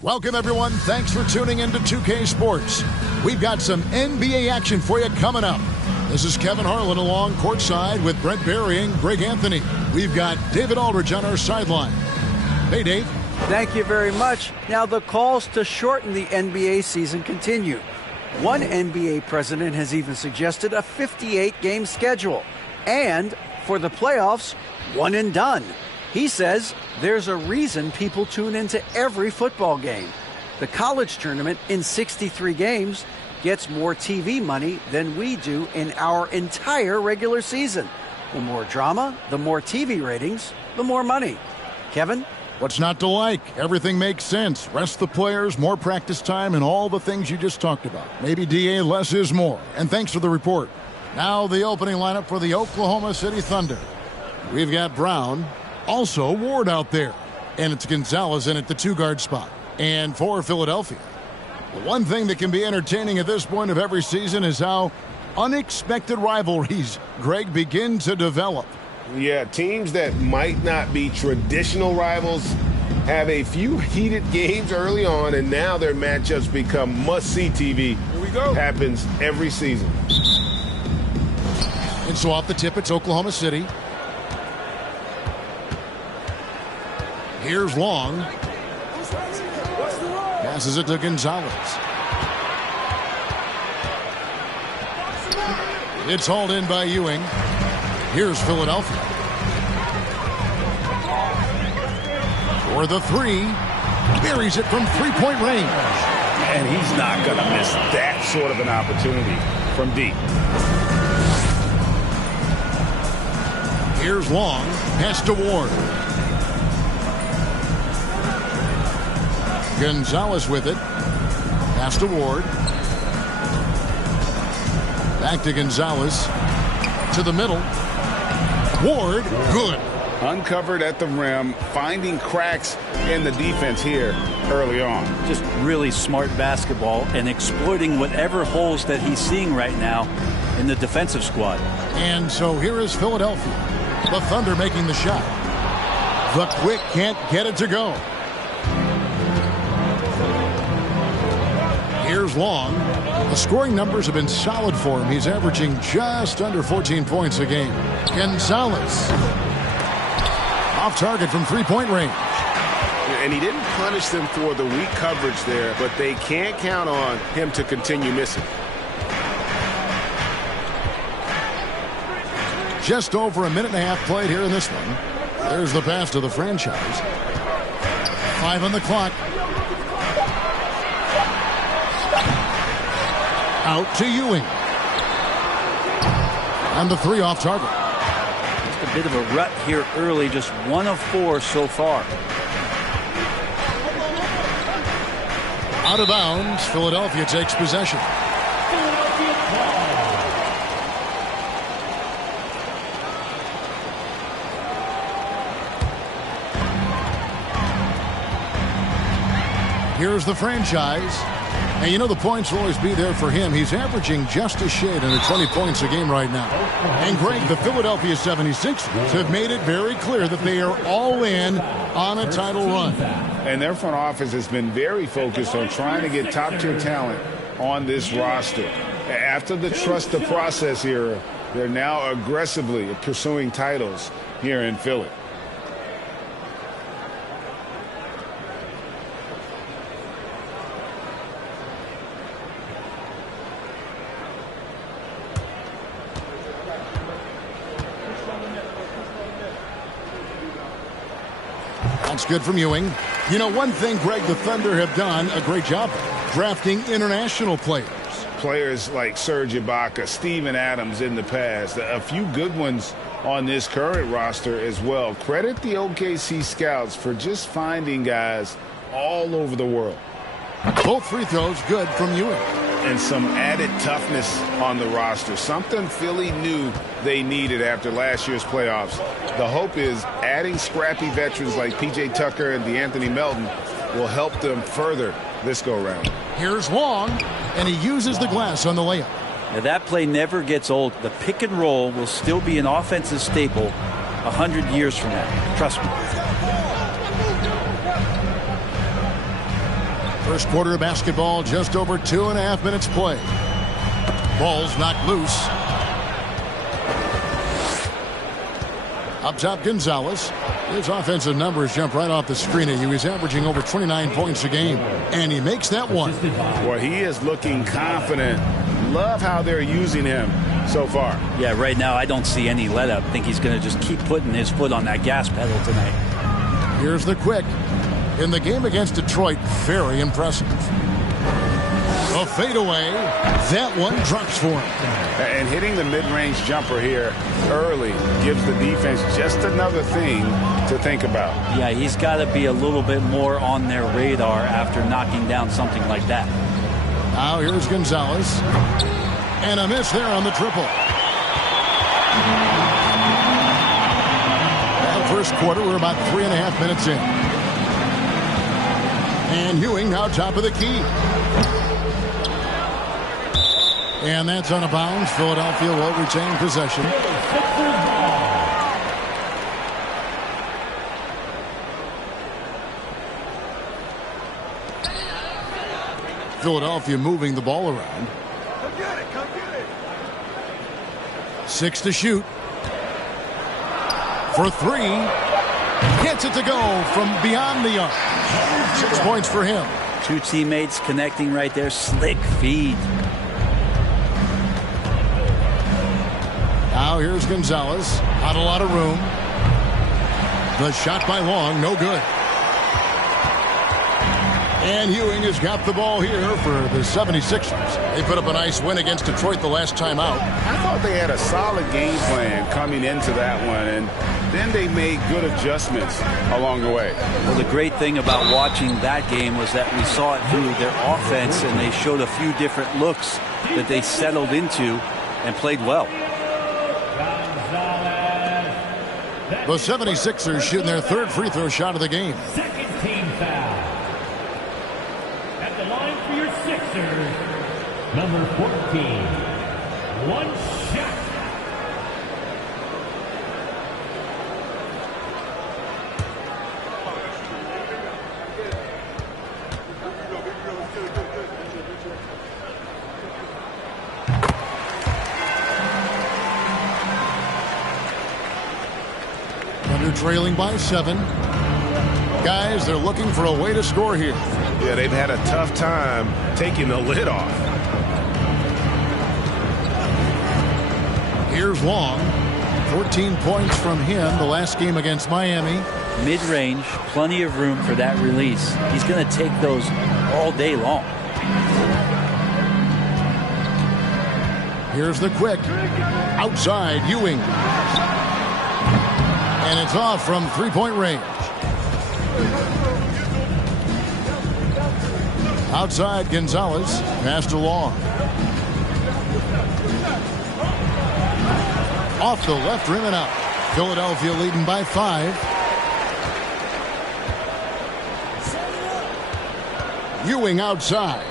Welcome, everyone. Thanks for tuning in to 2K Sports. We've got some NBA action for you coming up. This is Kevin Harlan along courtside with Brent Barry and Greg Anthony. We've got David Aldridge on our sideline. Hey, Dave. Thank you very much. Now, the calls to shorten the NBA season continue. One NBA president has even suggested a 58-game schedule. And for the playoffs, one and done. He says there's a reason people tune into every football game. The college tournament in 63 games gets more TV money than we do in our entire regular season. The more drama, the more TV ratings, the more money. Kevin? What's not to like? Everything makes sense. Rest the players, more practice time, and all the things you just talked about. Maybe DA, less is more. And thanks for the report. Now the opening lineup for the Oklahoma City Thunder. We've got Brown, also Ward out there. And it's Gonzalez in at the two-guard spot. And for Philadelphia, the one thing that can be entertaining at this point of every season is how unexpected rivalries, Greg, begin to develop. Yeah, teams that might not be traditional rivals have a few heated games early on, and now their matchups become must-see TV. Here we go. Happens every season. And so off the tip, it's Oklahoma City. Here's Long. Passes it to Gonzalez. It's hauled in by Ewing. Here's Philadelphia. For the three. Buries it from three-point range. And he's not going to miss that sort of an opportunity from deep. Here's Long. Pass to Ward. Gonzalez with it. Pass to Ward. Back to Gonzalez. To the middle. Ward, good. Uncovered at the rim, finding cracks in the defense here early on. Just really smart basketball and exploiting whatever holes that he's seeing right now in the defensive squad. And so here is Philadelphia. The Thunder making the shot. The Quick can't get it to go. Here's Long. The scoring numbers have been solid for him. He's averaging just under 14 points a game. Gonzalez. Off target from three-point range. And he didn't punish them for the weak coverage there, but they can't count on him to continue missing. Just over a minute and a half played here in this one. There's the pass to the franchise. 5 on the clock. Out to Ewing. And the three off target. Just a bit of a rut here early, just 1 of 4 so far. Out of bounds, Philadelphia takes possession. Here's the franchise. And you know the points will always be there for him. He's averaging just a shade under 20 points a game right now. And Greg, the Philadelphia 76ers have made it very clear that they are all in on a title run. And their front office has been very focused on trying to get top-tier talent on this roster. After the trust the process era, they're now aggressively pursuing titles here in Philly. That's good from Ewing. You know, one thing, Greg, the Thunder have done a great job of drafting international players. Players like Serge Ibaka, Steven Adams in the past, a few good ones on this current roster as well. Credit the OKC scouts for just finding guys all over the world. Both free throws good from Ewing. And some added toughness on the roster, something Philly knew they needed after last year's playoffs. The hope is adding scrappy veterans like P.J. Tucker and DeAnthony Melton will help them further this go-round. Here's Long, and he uses the glass on the layup. Now that play never gets old. The pick and roll will still be an offensive staple 100 years from now. Trust me. First quarter of basketball, just over 2.5 minutes played. Ball's knocked loose. Up top, Gonzalez. His offensive numbers jump right off the screen at you. He's averaging over 29 points a game, and he makes that one. Well, he is looking confident. Love how they're using him so far. Yeah, right now I don't see any let up. I think he's going to just keep putting his foot on that gas pedal tonight. Here's the quick. In the game against Detroit, very impressive. A fadeaway. That one drops for him. And hitting the mid-range jumper here early gives the defense just another thing to think about. Yeah, he's got to be a little bit more on their radar after knocking down something like that. Now here's Gonzalez. And a miss there on the triple. Well, first quarter, we're about 3.5 minutes in. And Ewing now top of the key. And that's out of bounds. Philadelphia will retain possession. Philadelphia moving the ball around. Come get it, come get it. 6 to shoot. For 3. Gets it to go from beyond the arc. 6 points for him. Two teammates connecting right there. Slick feed. Now here's Gonzalez. Not a lot of room. The shot by Long, no good. And Ewing has got the ball here for the 76ers. They put up a nice win against Detroit the last time out. I thought they had a solid game plan coming into that one, and then they made good adjustments along the way. Well, the great thing about watching that game was that we saw it through their offense, and they showed a few different looks that they settled into and played well. The 76ers shooting their third free throw shot of the game. Second team foul. At the line for your Sixers, number 14. One shot. Trailing by 7. Guys, they're looking for a way to score here. Yeah, they've had a tough time taking the lid off. Here's Long. 14 points from him the last game against Miami. Mid-range, plenty of room for that release. He's going to take those all day long. Here's the quick. Outside, Ewing. And it's off from three-point range. Outside, Gonzalez. Pass to Long. Off the left rim and out. Philadelphia leading by 5. Ewing outside.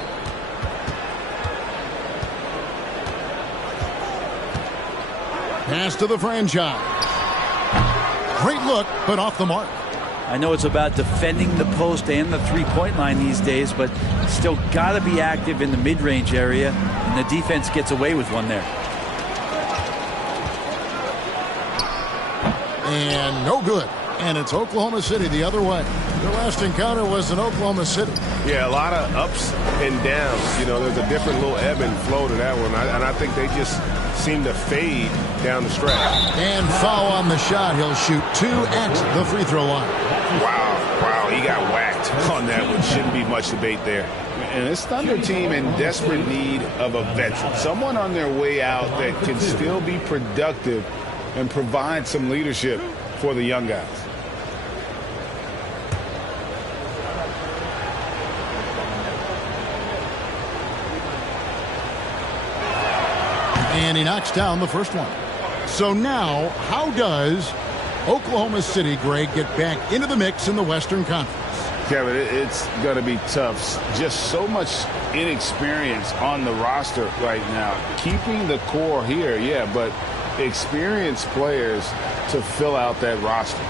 Pass to the franchise. Great look, but off the mark. I know it's about defending the post and the three-point line these days, but still got to be active in the mid-range area, and the defense gets away with one there. And no good. And it's Oklahoma City the other way. Their last encounter was in Oklahoma City. Yeah, a lot of ups and downs. You know, there's a different little ebb and flow to that one. And I think they just seem to fade down the stretch. And foul on the shot. He'll shoot 2 at the free throw line. Wow, he got whacked on that one. Shouldn't be much debate there. And this Thunder team in desperate need of a veteran. Someone on their way out that can still be productive and provide some leadership for the young guys. And he knocks down the first one. So now, how does Oklahoma City, Greg, get back into the mix in the Western Conference? Kevin, it's going to be tough. Just so much inexperience on the roster right now. Keeping the core here, yeah, but experienced players to fill out that roster.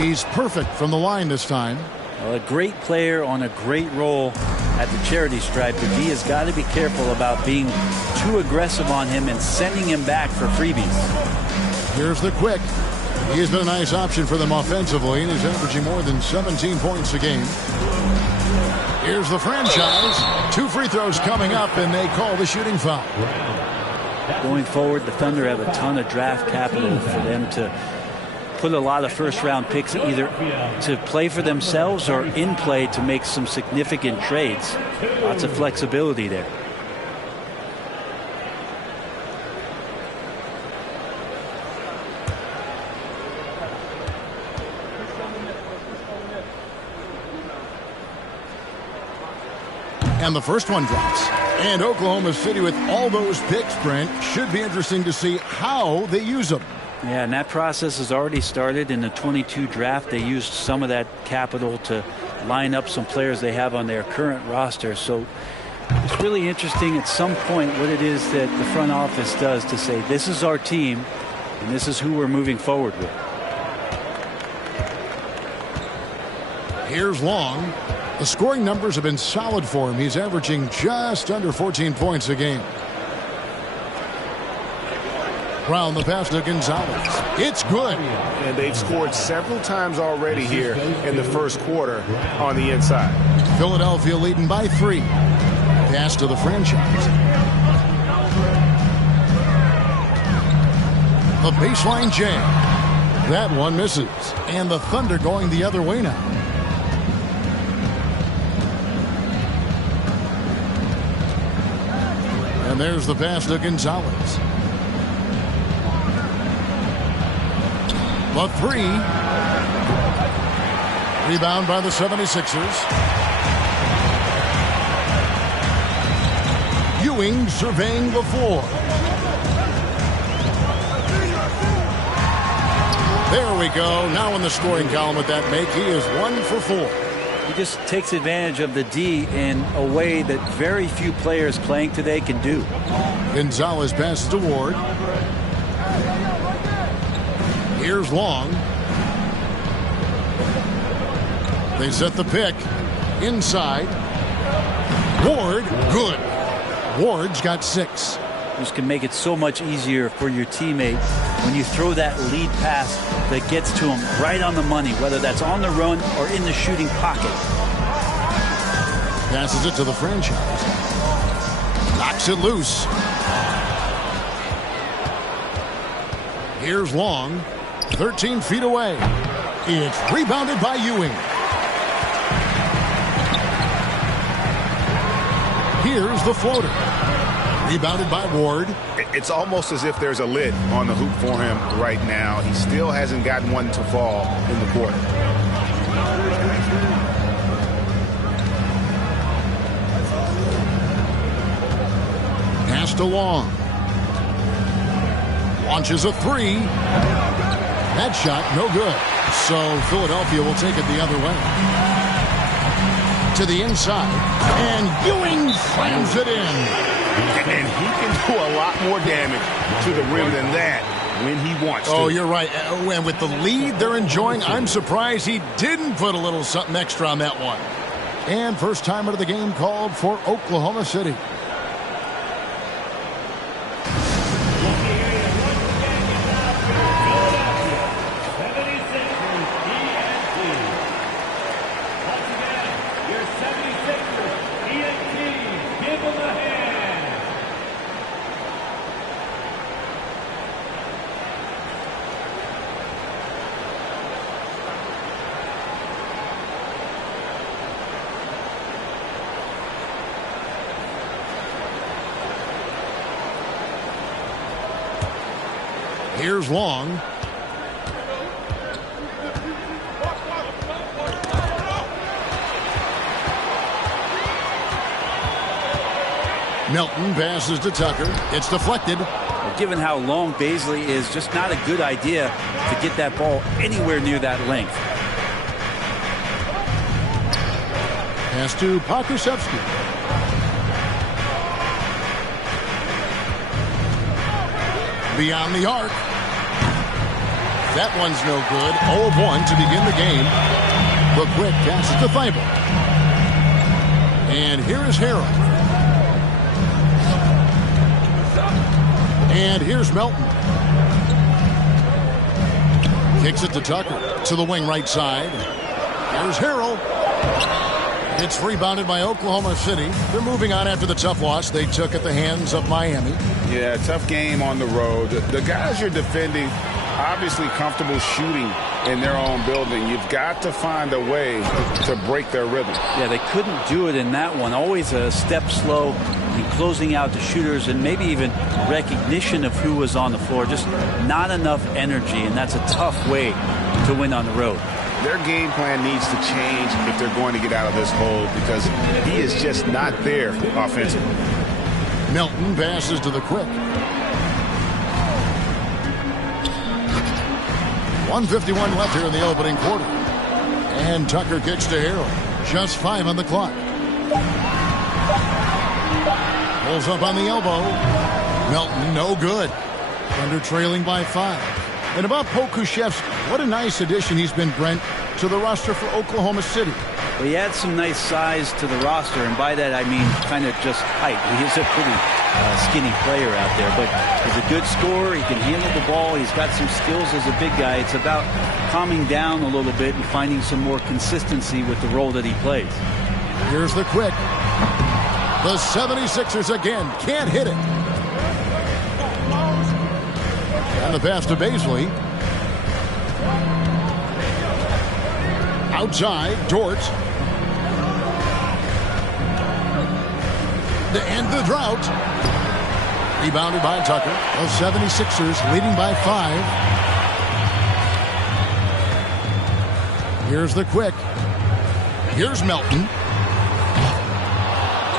He's perfect from the line this time. A great player on a great role at the charity stripe, but D has got to be careful about being too aggressive on him and sending him back for freebies. Here's the quick. He has been a nice option for them offensively, and he's averaging more than 17 points a game. Here's the franchise. 2 free throws coming up, and they call the shooting foul. Going forward, the Thunder have a ton of draft capital for them to put a lot of first-round picks either to play for themselves or in play to make some significant trades. Lots of flexibility there. And the first one drops. And Oklahoma City, with all those picks, Brent, should be interesting to see how they use them. Yeah, and that process has already started in the 22 draft. They used some of that capital to line up some players they have on their current roster. So it's really interesting at some point what it is that the front office does to say, this is our team, and this is who we're moving forward with. Here's Long. The scoring numbers have been solid for him. He's averaging just under 14 points a game. Brown, the pass to Gonzalez. It's good. And they've scored several times already here in the first quarter on the inside. Philadelphia leading by 3. Pass to the franchise. The baseline jam. That one misses. And the Thunder going the other way now. And there's the pass to Gonzalez. The 3. Rebound by the 76ers. Ewing surveying the floor. There we go. Now in the scoring column with that make, he is 1 for 4. He just takes advantage of the D in a way that very few players playing today can do. Gonzalez passes to Ward. Here's Long. They set the pick. Inside. Ward, good. Ward's got 6. This can make it so much easier for your teammate when you throw that lead pass that gets to him right on the money, whether that's on the run or in the shooting pocket. Passes it to the franchise. Knocks it loose. Here's Long. 13 feet away. It's rebounded by Ewing. Here's the floater. Rebounded by Ward. It's almost as if there's a lid on the hoop for him right now. He still hasn't gotten one to fall in the quarter. Pass to Long. Launches a 3. That shot, no good. So Philadelphia will take it the other way. To the inside. And Ewing slams it in. And he can do a lot more damage to the rim than that when he wants to. Oh, you're right. And with the lead they're enjoying, I'm surprised he didn't put a little something extra on that one. And first time out of the game called for Oklahoma City. Here's Long. Melton passes to Tucker. It's deflected. Well, given how long Baisley is, just not a good idea to get that ball anywhere near that length. Pass to Pokusevski. Beyond the arc. That one's no good. 0 of 1 to begin the game. The quick passes to Thibault. And here is Harrell. And here's Melton. Kicks it to Tucker. To the wing right side. Here's Harrell. It's rebounded by Oklahoma City. They're moving on after the tough loss they took at the hands of Miami. Yeah, tough game on the road. The guys you're defending, obviously comfortable shooting in their own building. You've got to find a way to break their rhythm. Yeah, they couldn't do it in that one. Always a step slow in closing out the shooters and maybe even recognition of who was on the floor. Just not enough energy, and that's a tough way to win on the road. Their game plan needs to change if they're going to get out of this hole because he is just not there offensively. Melton passes to the quick. 1:51 left here in the opening quarter. And Tucker kicks to Harrell. Just 5 on the clock. Pulls up on the elbow. Melton, no good. Thunder trailing by 5. And about Pokusevski, what a nice addition he's been, Brent, to the roster for Oklahoma City. Well, he adds some nice size to the roster, and by that I mean kind of just height. He is a pretty skinny player out there, but he's a good scorer. He can handle the ball. He's got some skills as a big guy. It's about calming down a little bit and finding some more consistency with the role that he plays. Here's the quick. The 76ers again can't hit it. And the pass to Bazley. Outside, Dort. To end the drought. Rebounded by Tucker. The 76ers leading by 5. Here's the quick. Here's Melton.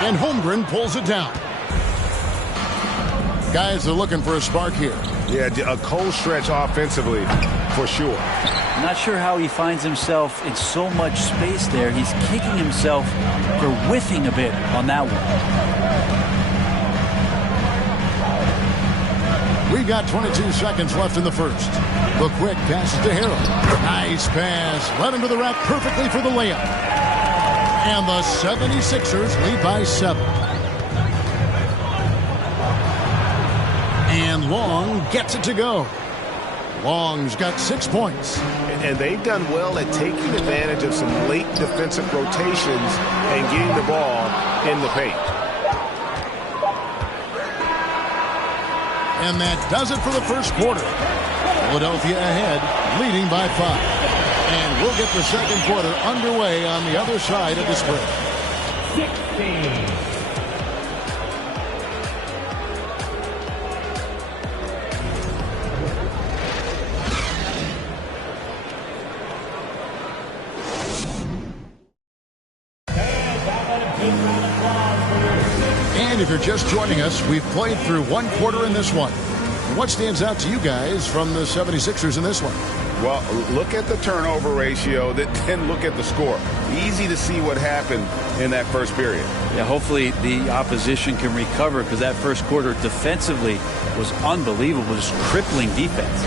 And Holmgren pulls it down. Guys are looking for a spark here. Yeah, a cold stretch offensively, for sure. I'm not sure how he finds himself in so much space there. He's kicking himself for whiffing a bit on that one. We've got 22 seconds left in the first. The quick passes to Harrell. Nice pass. Led into the rack perfectly for the layup. And the 76ers lead by 7. And Long gets it to go. Long's got 6 points. And they've done well at taking advantage of some late defensive rotations and getting the ball in the paint. And that does it for the first quarter. Philadelphia ahead, leading by 5. And we'll get the second quarter underway on the other side of this break. 16. And if you're just joining us, we've played through one quarter in this one. What stands out to you guys from the 76ers in this one? Well, look at the turnover ratio, then look at the score. Easy to see what happened in that first period. Yeah, hopefully the opposition can recover because that first quarter defensively was unbelievable, just crippling defense.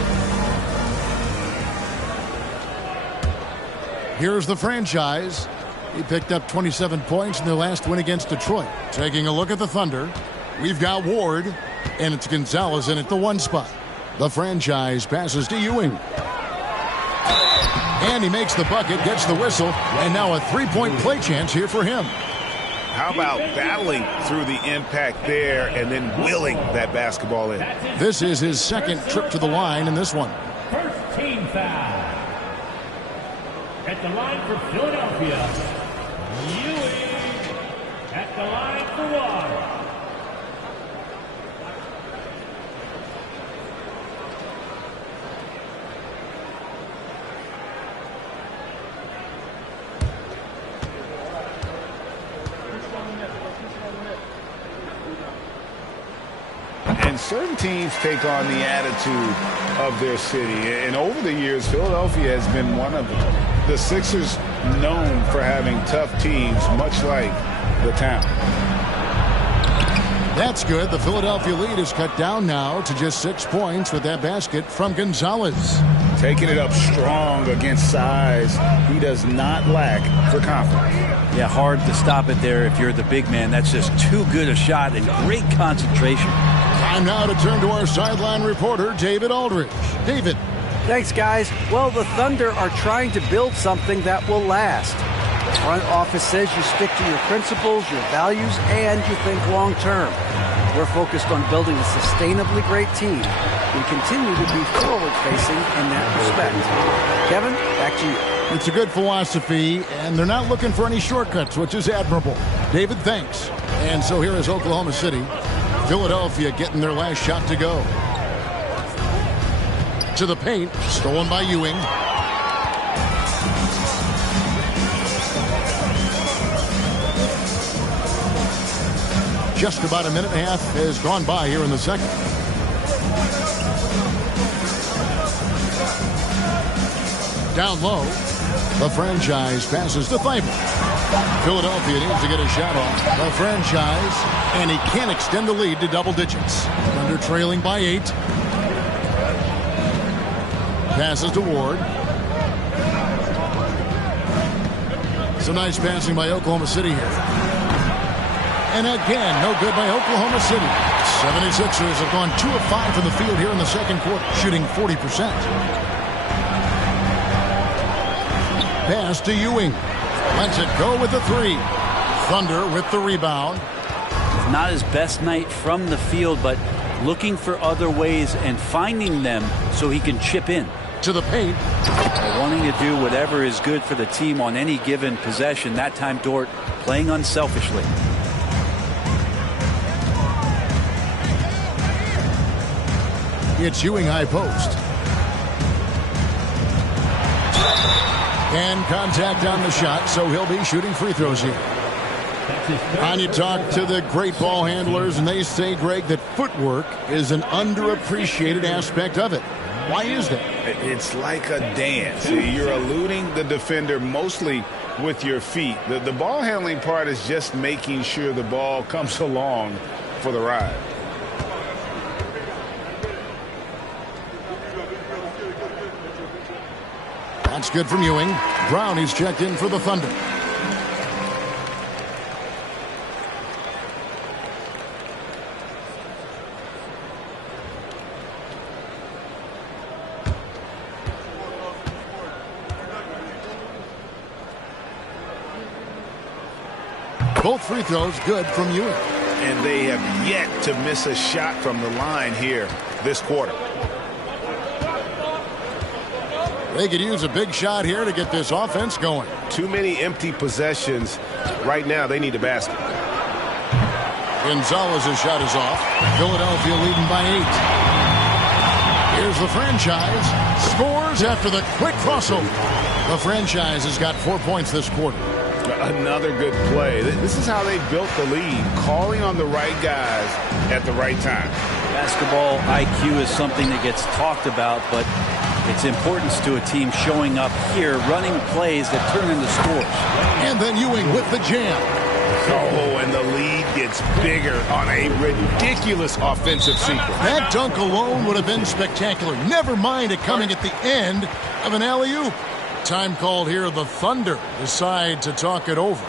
Here's the franchise. He picked up 27 points in their last win against Detroit. Taking a look at the Thunder, we've got Ward, and it's Gonzalez in at the 1 spot. The franchise passes to Ewing. And he makes the bucket, gets the whistle, and now a 3-point play chance here for him. How about battling through the impact there and then willing that basketball in? This is his second trip to the line in this one. First team foul. At the line for Philadelphia, Ewing. At the line for 1. And certain teams take on the attitude of their city. And over the years, Philadelphia has been one of the Sixers known for having tough teams, much like the town. That's good. The Philadelphia lead is cut down now to just 6 points with that basket from Gonzalez. Taking it up strong against size. He does not lack for confidence. Yeah, hard to stop it there if you're the big man. That's just too good a shot and great concentration. Time now to turn to our sideline reporter, David Aldridge. David. Thanks, guys. Well, the Thunder are trying to build something that will last. The front office says you stick to your principles, your values, and you think long term. We're focused on building a sustainably great team. We continue to be forward-facing in that respect. Kevin, back to you. It's a good philosophy, and they're not looking for any shortcuts, which is admirable. David, thanks. And so here is Oklahoma City. Philadelphia getting their last shot to go. To the paint, stolen by Ewing. Just about a minute and a half has gone by here in the second. Down low, the franchise passes to Thybulle. Philadelphia needs to get a shot off. The franchise, and he can't extend the lead to double digits. Thunder trailing by 8. Passes to Ward. Some nice passing by Oklahoma City here. And again, no good by Oklahoma City. 76ers have gone 2 of 5 from the field here in the second quarter, shooting 40%. Pass to Ewing. Lets it go with the 3. Thunder with the rebound. Not his best night from the field, but looking for other ways and finding them so he can chip in. To the paint. Wanting to do whatever is good for the team on any given possession. That time, Dort playing unselfishly. It's Ewing high post. And contact on the shot, so he'll be shooting free throws here. And you talk to the great ball handlers, and they say, Greg, that footwork is an underappreciated aspect of it. Why is that? It's like a dance. You're eluding the defender mostly with your feet. The ball handling part is just making sure the ball comes along for the ride. That's good from Ewing. Brown is checked in for the Thunder. Both free throws good from Ewing. And they have yet to miss a shot from the line here this quarter. They could use a big shot here to get this offense going. Too many empty possessions. Right now, they need a basket. Gonzalez's shot is off. Philadelphia leading by 8. Here's the franchise. Scores after the quick crossover. The franchise has got 4 points this quarter. Another good play. This is how they built the lead, calling on the right guys at the right time. Basketball IQ is something that gets talked about, but its importance to a team showing up here, running plays that turn into scores. And then Ewing with the jam. Oh, and the lead gets bigger on a ridiculous offensive sequence. That dunk alone would have been spectacular. Never mind it coming at the end of an alley-oop. Time called here. The Thunder decide to talk it over.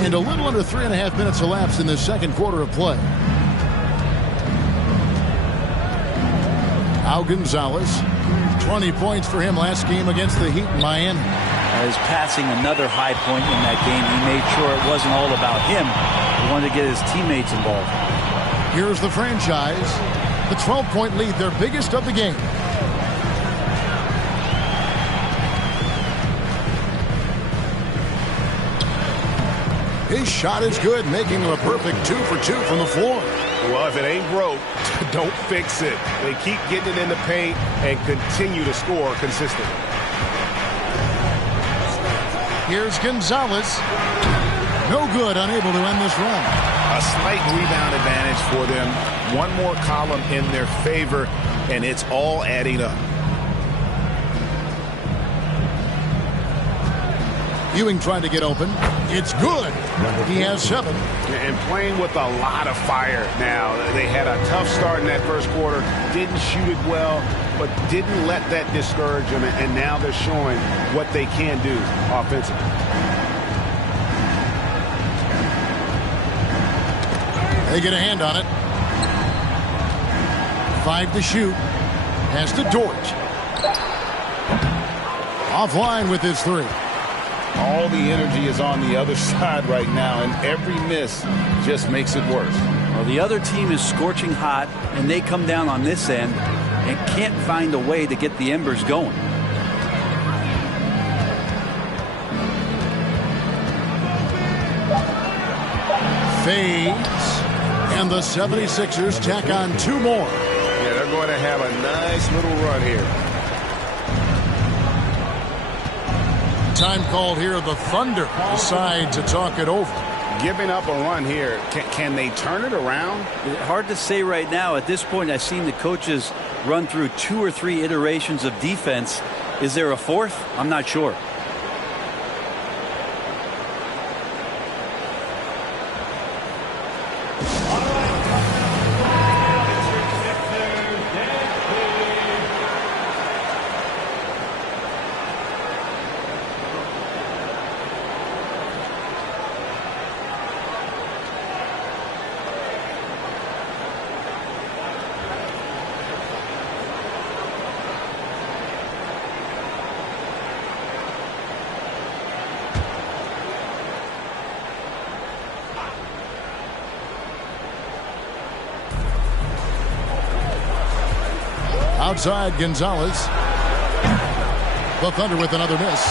And a little under 3.5 minutes elapsed in the second quarter of play. Now Gonzalez, 20 points for him last game against the Heat in Miami. As passing another high point in that game, he made sure it wasn't all about him. He wanted to get his teammates involved. Here's the franchise. The 12-point lead, their biggest of the game. His shot is good, making him a perfect 2 for 2 from the floor. Well, if it ain't broke, don't fix it. They keep getting it in the paint and continue to score consistently. Here's Gonzalez. No good, unable to end this run. A slight rebound advantage for them. One more column in their favor, and it's all adding up. Ewing trying to get open. It's good. He has 7. And playing with a lot of fire now. They had a tough start in that first quarter. Didn't shoot it well, but didn't let that discourage them. And now they're showing what they can do offensively. They get a hand on it. 5 to shoot. Pass to Dort. Offline with his 3. All the energy is on the other side right now, and every miss just makes it worse. Well, the other team is scorching hot, and they come down on this end and can't find a way to get the embers going. Fades. And the 76ers tack on 2 more. Yeah, they're going to have a nice little run here. Time called here. The Thunder decide to talk it over. Giving up a run here. Can they turn it around? Hard to say right now. At this point, I've seen the coaches run through 2 or 3 iterations of defense. Is there a 4th? I'm not sure. Outside, Gonzalez. The Thunder with another miss.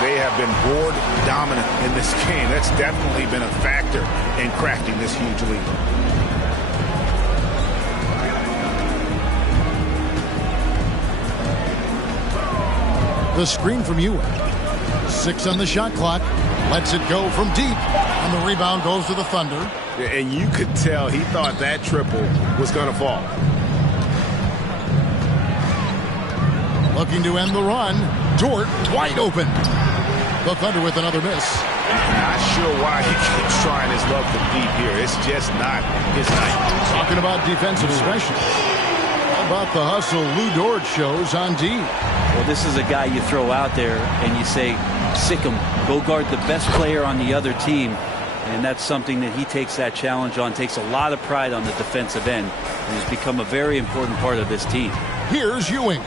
They have been board dominant in this game. That's definitely been a factor in crafting this huge lead. The screen from Ewing. 6 on the shot clock. Lets it go from deep. And the rebound goes to the Thunder. And you could tell he thought that triple was going to fall. Looking to end the run. Dort wide open. The Thunder with another miss. Not sure why he keeps trying his luck from deep here. It's just not his night. Talking about defensive specials. How about the hustle Lou Dort shows on D? Well, this is a guy you throw out there and you say, sick him. Go guard the best player on the other team. And that's something that he takes that challenge on, takes a lot of pride on the defensive end, and has become a very important part of this team. Here's Ewing.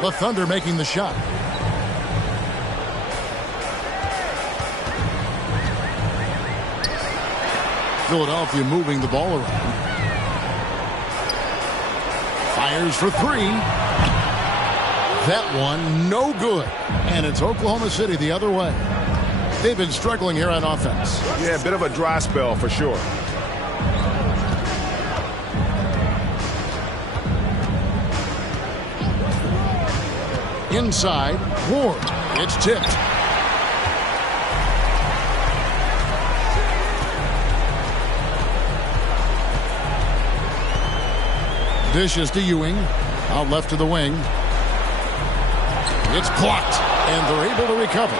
The Thunder making the shot. Philadelphia moving the ball around. Fires for 3. That one no good. And it's Oklahoma City the other way. They've been struggling here on offense. Yeah, a bit of a dry spell for sure. Inside, Ward. It's tipped. Dishes to Ewing. Out left to the wing. It's blocked, and they're able to recover.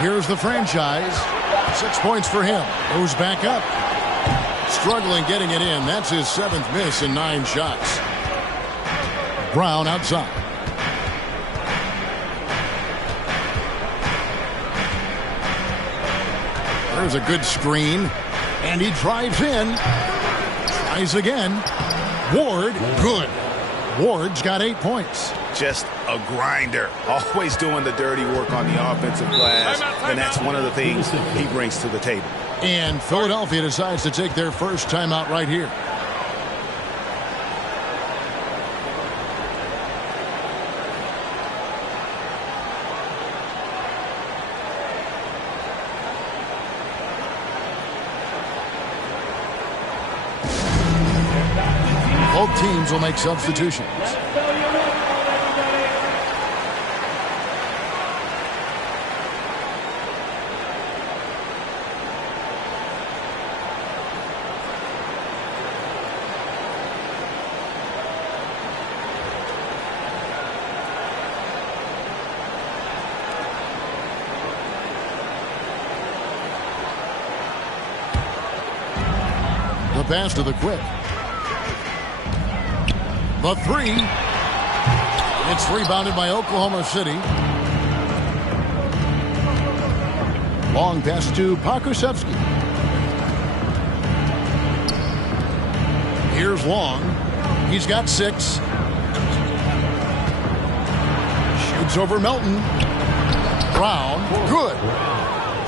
Here's the franchise. 6 points for him. Goes back up. Struggling getting it in. That's his 7th miss in 9 shots. Brown outside. There's a good screen. And he drives in. Tries again. Ward, good. Ward's got 8 points. Just a grinder. Always doing the dirty work on the offensive glass. And that's one of the things he brings to the table. And Philadelphia decides to take their first timeout right here. Both teams will make substitutions. The pass to the Quick. The three. It's rebounded by Oklahoma City. Long pass to Pokusevski. Here's Long. He's got 6. Shoots over Melton. Brown. Good.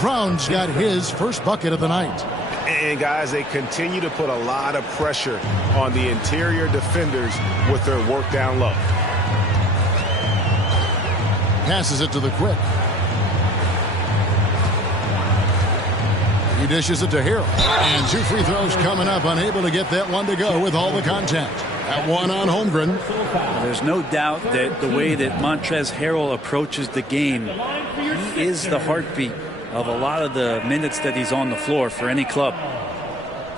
Brown's got his first bucket of the night. And guys, they continue to put a lot of pressure on the interior defenders with their work down low. Passes it to the Quick. He dishes it to Harrell. And 2 free throws coming up. Unable to get that one to go with all the contact. That one on Holmgren. There's no doubt that the way that Montrezl Harrell approaches the game, he is the heartbeat of a lot of the minutes that he's on the floor for any club.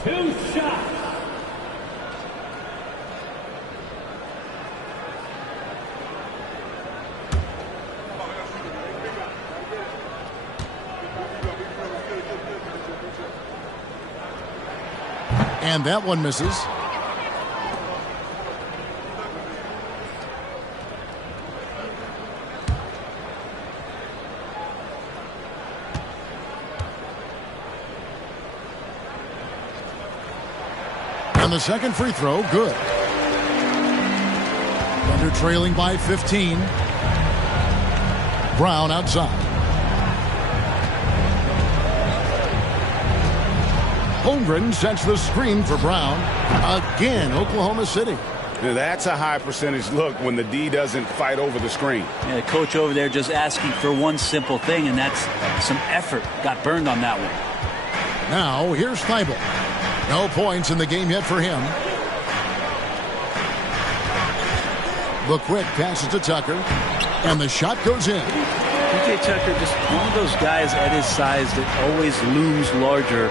2 shots. And that one misses. And the second free throw, good. Thunder trailing by 15. Brown outside. Holmgren sets the screen for Brown. Again, Oklahoma City. Now, that's a high percentage look when the D doesn't fight over the screen. Yeah, the coach over there just asking for one simple thing, and that's some effort. Got burned on that one. Now, here's Thibault. No points in the game yet for him. The Quick passes to Tucker, and the shot goes in. PJ Tucker, just one of those guys at his size that always looms larger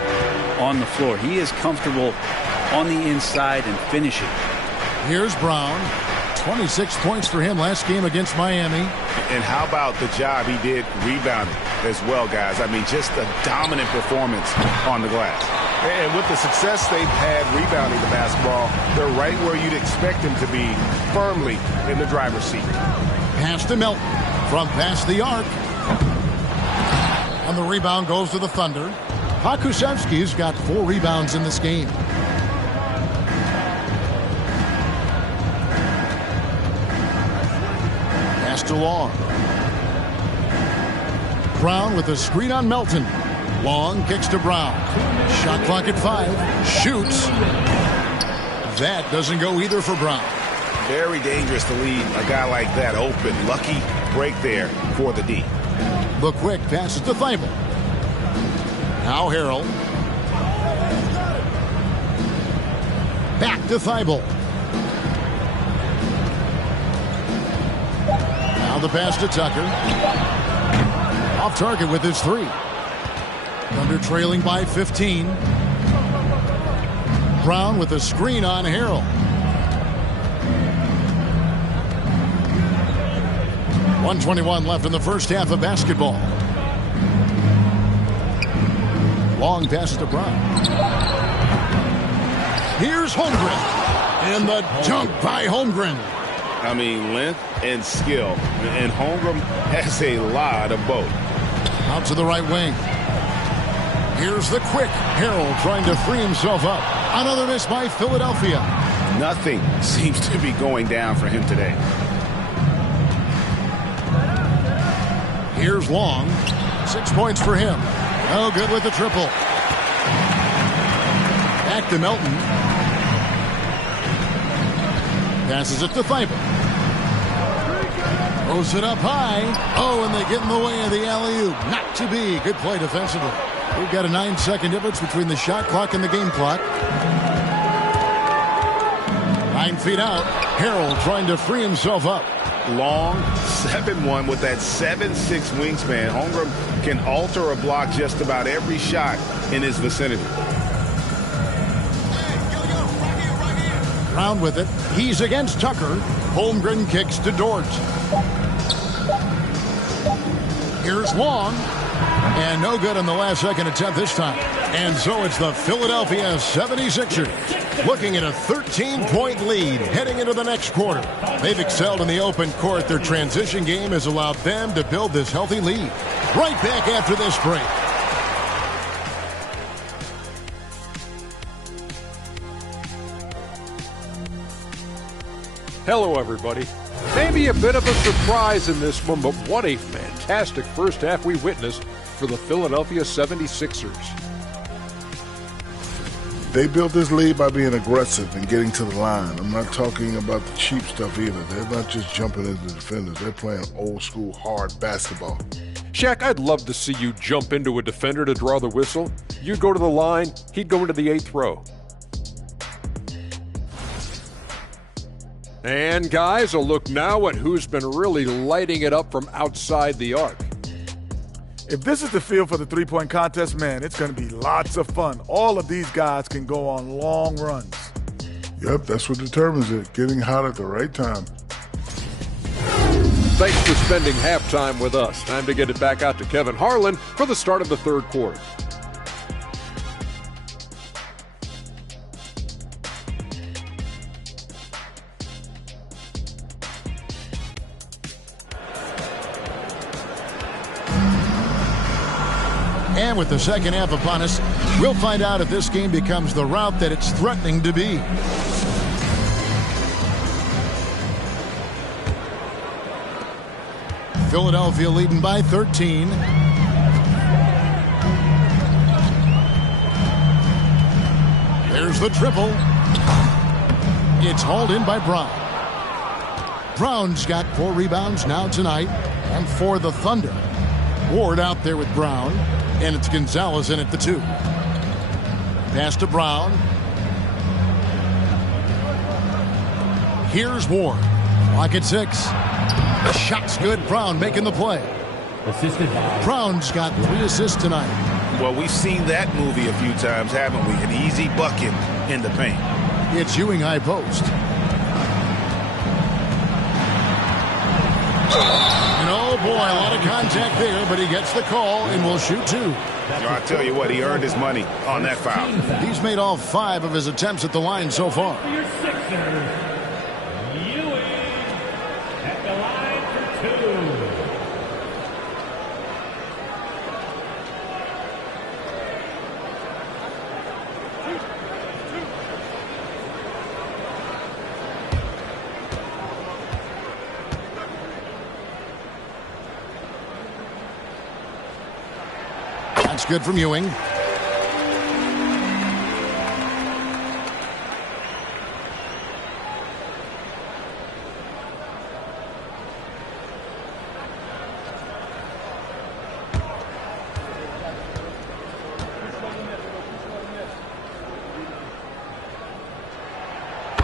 on the floor. He is comfortable on the inside and finishing. Here's Brown. 26 points for him last game against Miami. And how about the job he did rebounding as well, guys? I mean, just a dominant performance on the glass. And with the success they've had rebounding the basketball, they're right where you'd expect them to be, firmly in the driver's seat. Pass to Melton from past the arc. And the rebound goes to the Thunder. Pokusevski's got 4 rebounds in this game. Pass to Long. Brown with a screen on Melton. Long kicks to Brown. Shot clock at 5. Shoots. That doesn't go either for Brown. Very dangerous to leave a guy like that open. Lucky break there for the D. The Quick passes to Thibault. Now Harrell. Back to Thibault. Now the pass to Tucker. Off target with his 3. Thunder trailing by 15. Brown with a screen on Harrell. 1:21 left in the first half of basketball. Long passes to Brown. Here's Holmgren. And the dunk by Holmgren. I mean, length and skill. And Holmgren has a lot of both. Out to the right wing. Here's the Quick. Harrell trying to free himself up. Another miss by Philadelphia. Nothing seems to be going down for him today. Here's Long. 6 points for him. Oh, good with the triple. Back to Melton. Passes it to Thibault. Throws it up high. Oh, and they get in the way of the alley-oop. Not to be. Good play defensively. We've got a 9-second difference between the shot clock and the game clock. 9 feet out. Harrell trying to free himself up. Long 7'1" with that 7'6" wingspan. Holmgren can alter a block just about every shot in his vicinity. Brown with it. He's against Tucker. Holmgren kicks to Dort. Here's Long. And no good in the last second attempt this time. And so it's the Philadelphia 76ers looking at a 13-point lead heading into the next quarter. They've excelled in the open court. Their transition game has allowed them to build this healthy lead. Right back after this break. Hello, everybody. Maybe a bit of a surprise in this one, but what a fantastic first half we witnessed for the Philadelphia 76ers. They built this lead by being aggressive and getting to the line. I'm not talking about the cheap stuff either. They're not just jumping into the defenders. They're playing old school hard basketball. Shaq, I'd love to see you jump into a defender to draw the whistle. You'd go to the line, he'd go into the 8th row. And guys, a look now at who's been really lighting it up from outside the arc. If this is the field for the three-point contest, man, it's going to be lots of fun. All of these guys can go on long runs. Yep, that's what determines it, getting hot at the right time. Thanks for spending halftime with us. Time to get it back out to Kevin Harlan for the start of the third quarter. And with the second half upon us, we'll find out if this game becomes the route that it's threatening to be. Philadelphia leading by 13. There's the triple. It's hauled in by Brown. Brown's got 4 rebounds now tonight. And for the Thunder, Ward out there with Brown. And it's Gonzalez in at the 2. Pass to Brown. Here's Ward. Clock at 6. The shot's good. Brown making the play. Brown's got 3 assists tonight. Well, we've seen that movie a few times, haven't we? An easy bucket in the paint. It's Ewing high post. And oh boy, a lot of contact there, but he gets the call and will shoot 2. I'll tell you what, he earned his money on that foul. He's made all 5 of his attempts at the line so far. Your Sixers, Ewing at the line for 2. That's good from Ewing.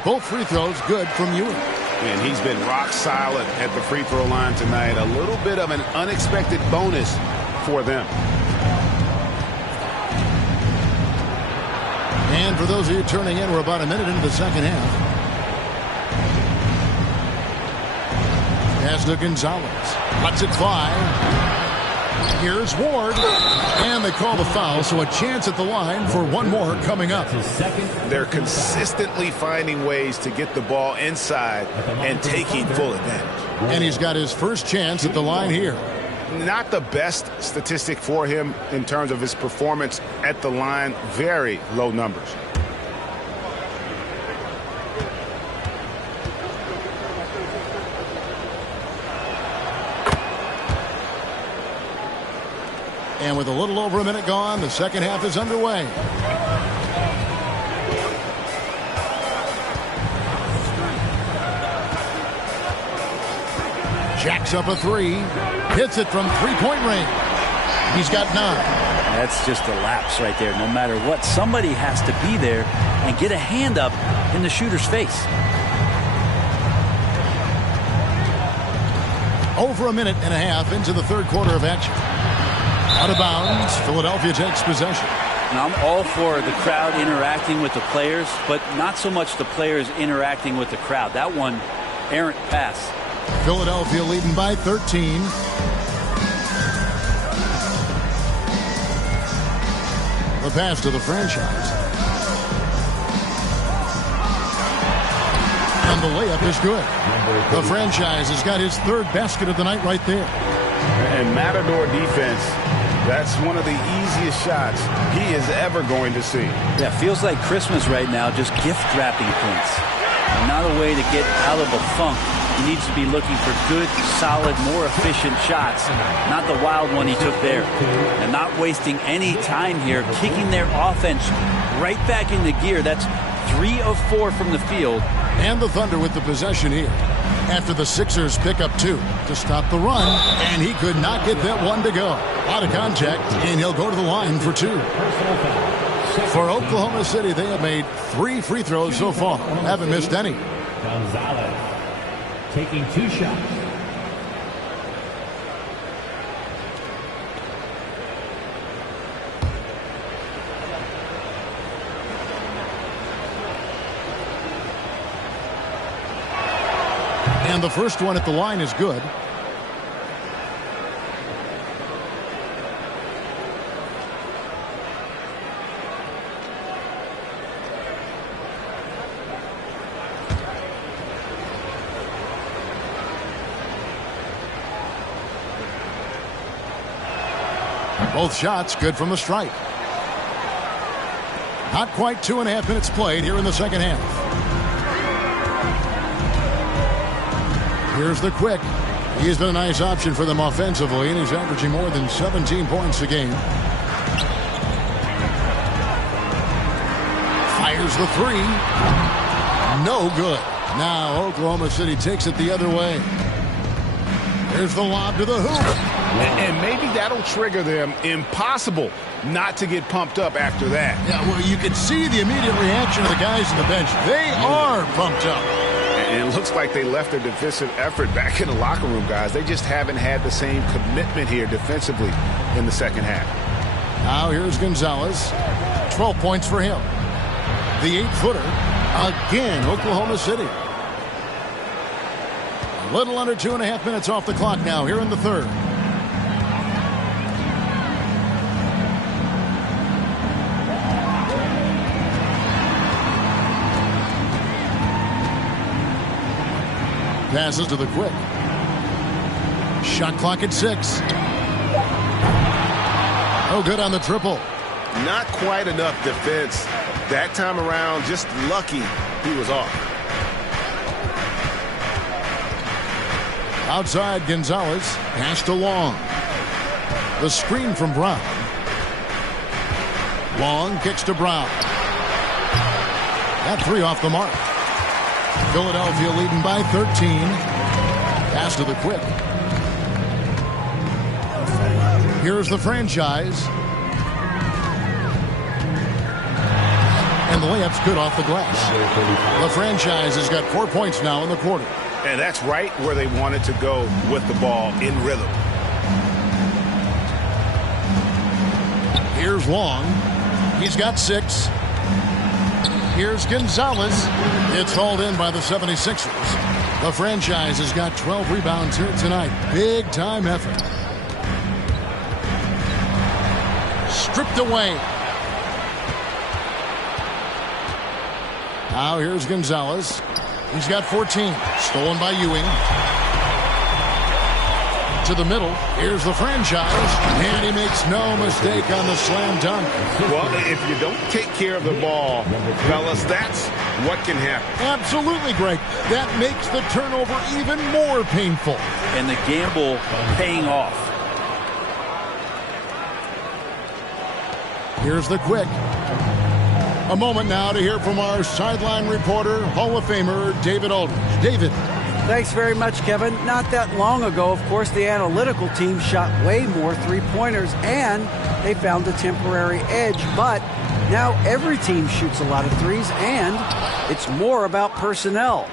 Both free throws good from Ewing. And he's been rock solid at the free throw line tonight. A little bit of an unexpected bonus for them. And for those of you turning in, we're about a minute into the second half. Pass to Gonzalez. Lets it fly. Here's Ward. And they call the foul, so a chance at the line for one more coming up. They're consistently finding ways to get the ball inside and taking full advantage. And he's got his first chance at the line here. Not the best statistic for him in terms of his performance at the line. Very low numbers. And with a little over a minute gone, the second half is underway. Jacks up a 3. Hits it from three-point range. He's got 9. That's just a lapse right there. No matter what, somebody has to be there and get a hand up in the shooter's face. Over a minute and a half into the third quarter of action. Out of bounds, Philadelphia takes possession. Now, I'm all for the crowd interacting with the players, but not so much the players interacting with the crowd. That one, errant pass. Philadelphia leading by 13. The pass to the franchise. And the layup is good. The franchise has got his third basket of the night right there. And Matador defense, that's one of the easiest shots he is ever going to see. Yeah, feels like Christmas right now, just gift wrapping points. And not a way to get out of a funk. He needs to be looking for good, solid, more efficient shots, not the wild one he took there. And not wasting any time here, kicking their offense right back into gear. That's 3 of 4 from the field. And the Thunder with the possession here. After the Sixers pick up 2 to stop the run, and he could not get that one to go. Out of contact, and he'll go to the line for 2. For Oklahoma City, they have made 3 free throws so far. Haven't missed any. Gonzalez taking 2 shots. And the first one at the line is good. Both shots good from the stripe. Not quite 2.5 minutes played here in the second half. Here's the quick. He's been a nice option for them offensively, and he's averaging more than 17 points a game. Fires the 3. No good. Now Oklahoma City takes it the other way. Here's the lob to the hoop. And maybe that'll trigger them. Impossible not to get pumped up after that. Yeah, well, you can see the immediate reaction of the guys on the bench. They are pumped up. And it looks like they left their defensive effort back in the locker room, guys. They just haven't had the same commitment here defensively in the second half. Now here's Gonzalez. 12 points for him. The 8-footer. Again, Oklahoma City. A little under 2.5 minutes off the clock now here in the third. Passes to the quick. Shot clock at 6. Oh, good on the triple. Not quite enough defense. That time around, just lucky he was off. Outside, Gonzalez. Pass to Long. The screen from Brown. Long kicks to Brown. That 3 off the mark. Philadelphia leading by 13. Pass to the quick. Here's the franchise. And the layup's good off the glass. The franchise has got 4 points now in the quarter. And that's right where they wanted to go with the ball in rhythm. Here's Long. He's got 6. Here's Gonzalez. It's hauled in by the 76ers. The franchise has got 12 rebounds here tonight. Big time effort. Stripped away. Now here's Gonzalez. He's got 14. Stolen by Ewing. To the middle. Here's the franchise. And he makes no mistake on the slam dunk. Well, if you don't take care of the ball, fellas, that's what can happen. Absolutely, Greg. That makes the turnover even more painful. And the gamble paying off. Here's the quick. A moment now to hear from our sideline reporter, Hall of Famer David Aldridge. David. Thanks very much, Kevin. Not that long ago, of course, the analytical team shot way more three-pointers, and they found a temporary edge. But now every team shoots a lot of threes, and it's more about personnel.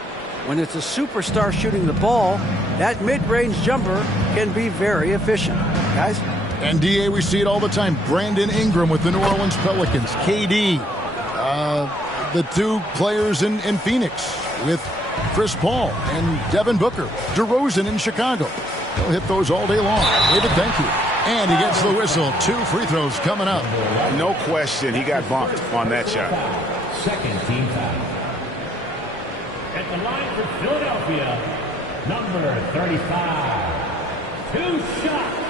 When it's a superstar shooting the ball, That mid-range jumper can be very efficient. Guys? And DA, we see it all the time. Brandon Ingram with the New Orleans Pelicans. KD. The two players in Phoenix with Chris Paul and Devin Booker. DeRozan in Chicago. He'll hit those all day long. David, thank you. And he gets the whistle. 2 free throws coming up. No question, he got bumped on that shot. Second team foul. At the line for Philadelphia, number 35. 2 shots.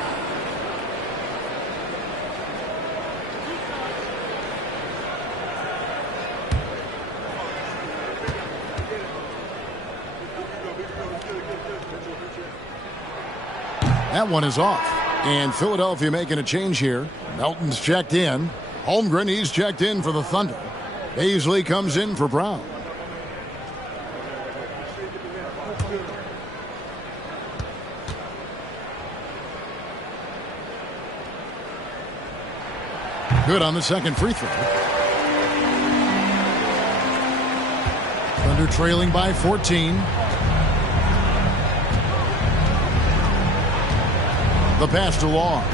That one is off. And Philadelphia making a change here. Melton's checked in. Holmgren, he's checked in for the Thunder. Beasley comes in for Brown. Good on the second free throw. Thunder trailing by 14. The pass to Long.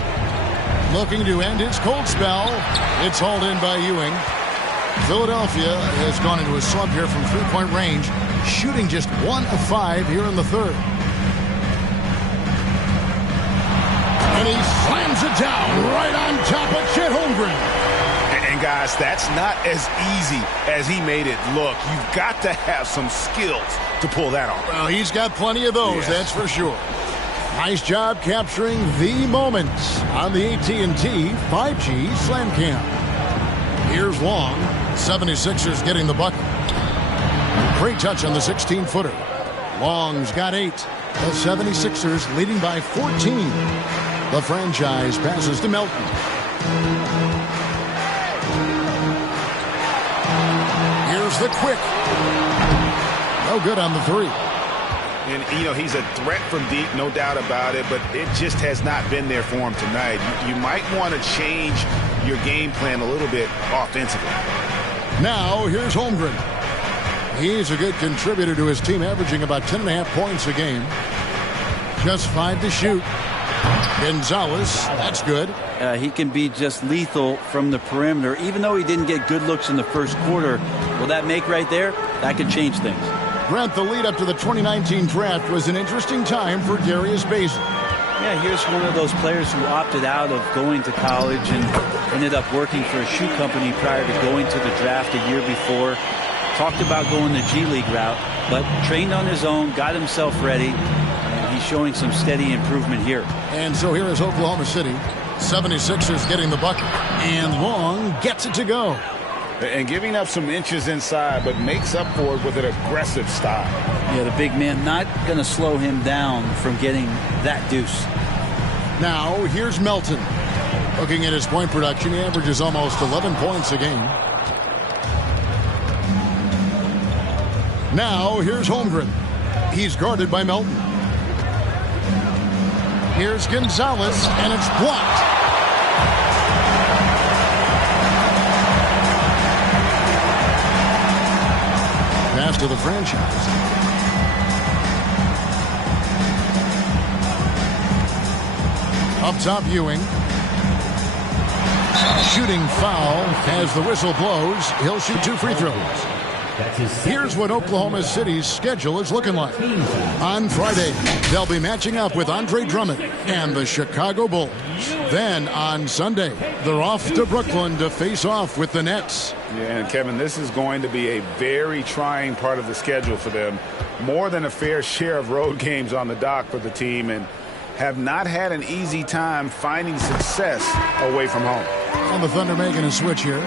Looking to end his cold spell. It's hauled in by Ewing. Philadelphia has gone into a slump here from three-point range, shooting just 1 of 5 here in the third. And he slams it down right on top of Chet Holmgren. And guys, that's not as easy as he made it look. You've got to have some skills to pull that off. Well, he's got plenty of those, that's for sure. Nice job capturing the moments on the AT&T 5G Slam Cam. Here's Long. 76ers getting the bucket. Great touch on the 16-footer. Long's got 8. The 76ers leading by 14. The franchise passes to Melton. Here's the quick. No good on the 3. And, you know, he's a threat from deep, no doubt about it, but it just has not been there for him tonight. You might want to change your game plan a little bit offensively. Now, here's Holmgren. He's a good contributor to his team, averaging about 10.5 points a game. Just 5 to shoot. Gonzalez, that's good. He can be just lethal from the perimeter. Even though he didn't get good looks in the first quarter, will that make right there? That could change things. Brent, the lead up to the 2019 draft was an interesting time for Darius Bazley. Yeah, here's one of those players who opted out of going to college and ended up working for a shoe company prior to going to the draft a year before. Talked about going the G League route, but trained on his own, got himself ready, and he's showing some steady improvement here. And so here is Oklahoma City. 76ers getting the bucket, and Long gets it to go. And giving up some inches inside, but makes up for it with an aggressive style. Yeah, the big man not going to slow him down from getting that deuce. Now, here's Melton. Looking at his point production, he averages almost 11 points a game. Now, here's Holmgren. He's guarded by Melton. Here's Gonzalez, and it's blocked. Pass to the franchise. Up top, Ewing. Shooting foul as the whistle blows. He'll shoot 2 free throws. Here's what Oklahoma City's schedule is looking like. On Friday, they'll be matching up with Andre Drummond and the Chicago Bulls. Then on Sunday, they're off to Brooklyn to face off with the Nets. Yeah, and Kevin, this is going to be a very trying part of the schedule for them. More than a fair share of road games on the dock for the team, and have not had an easy time finding success away from home. And the Thunder making a switch here.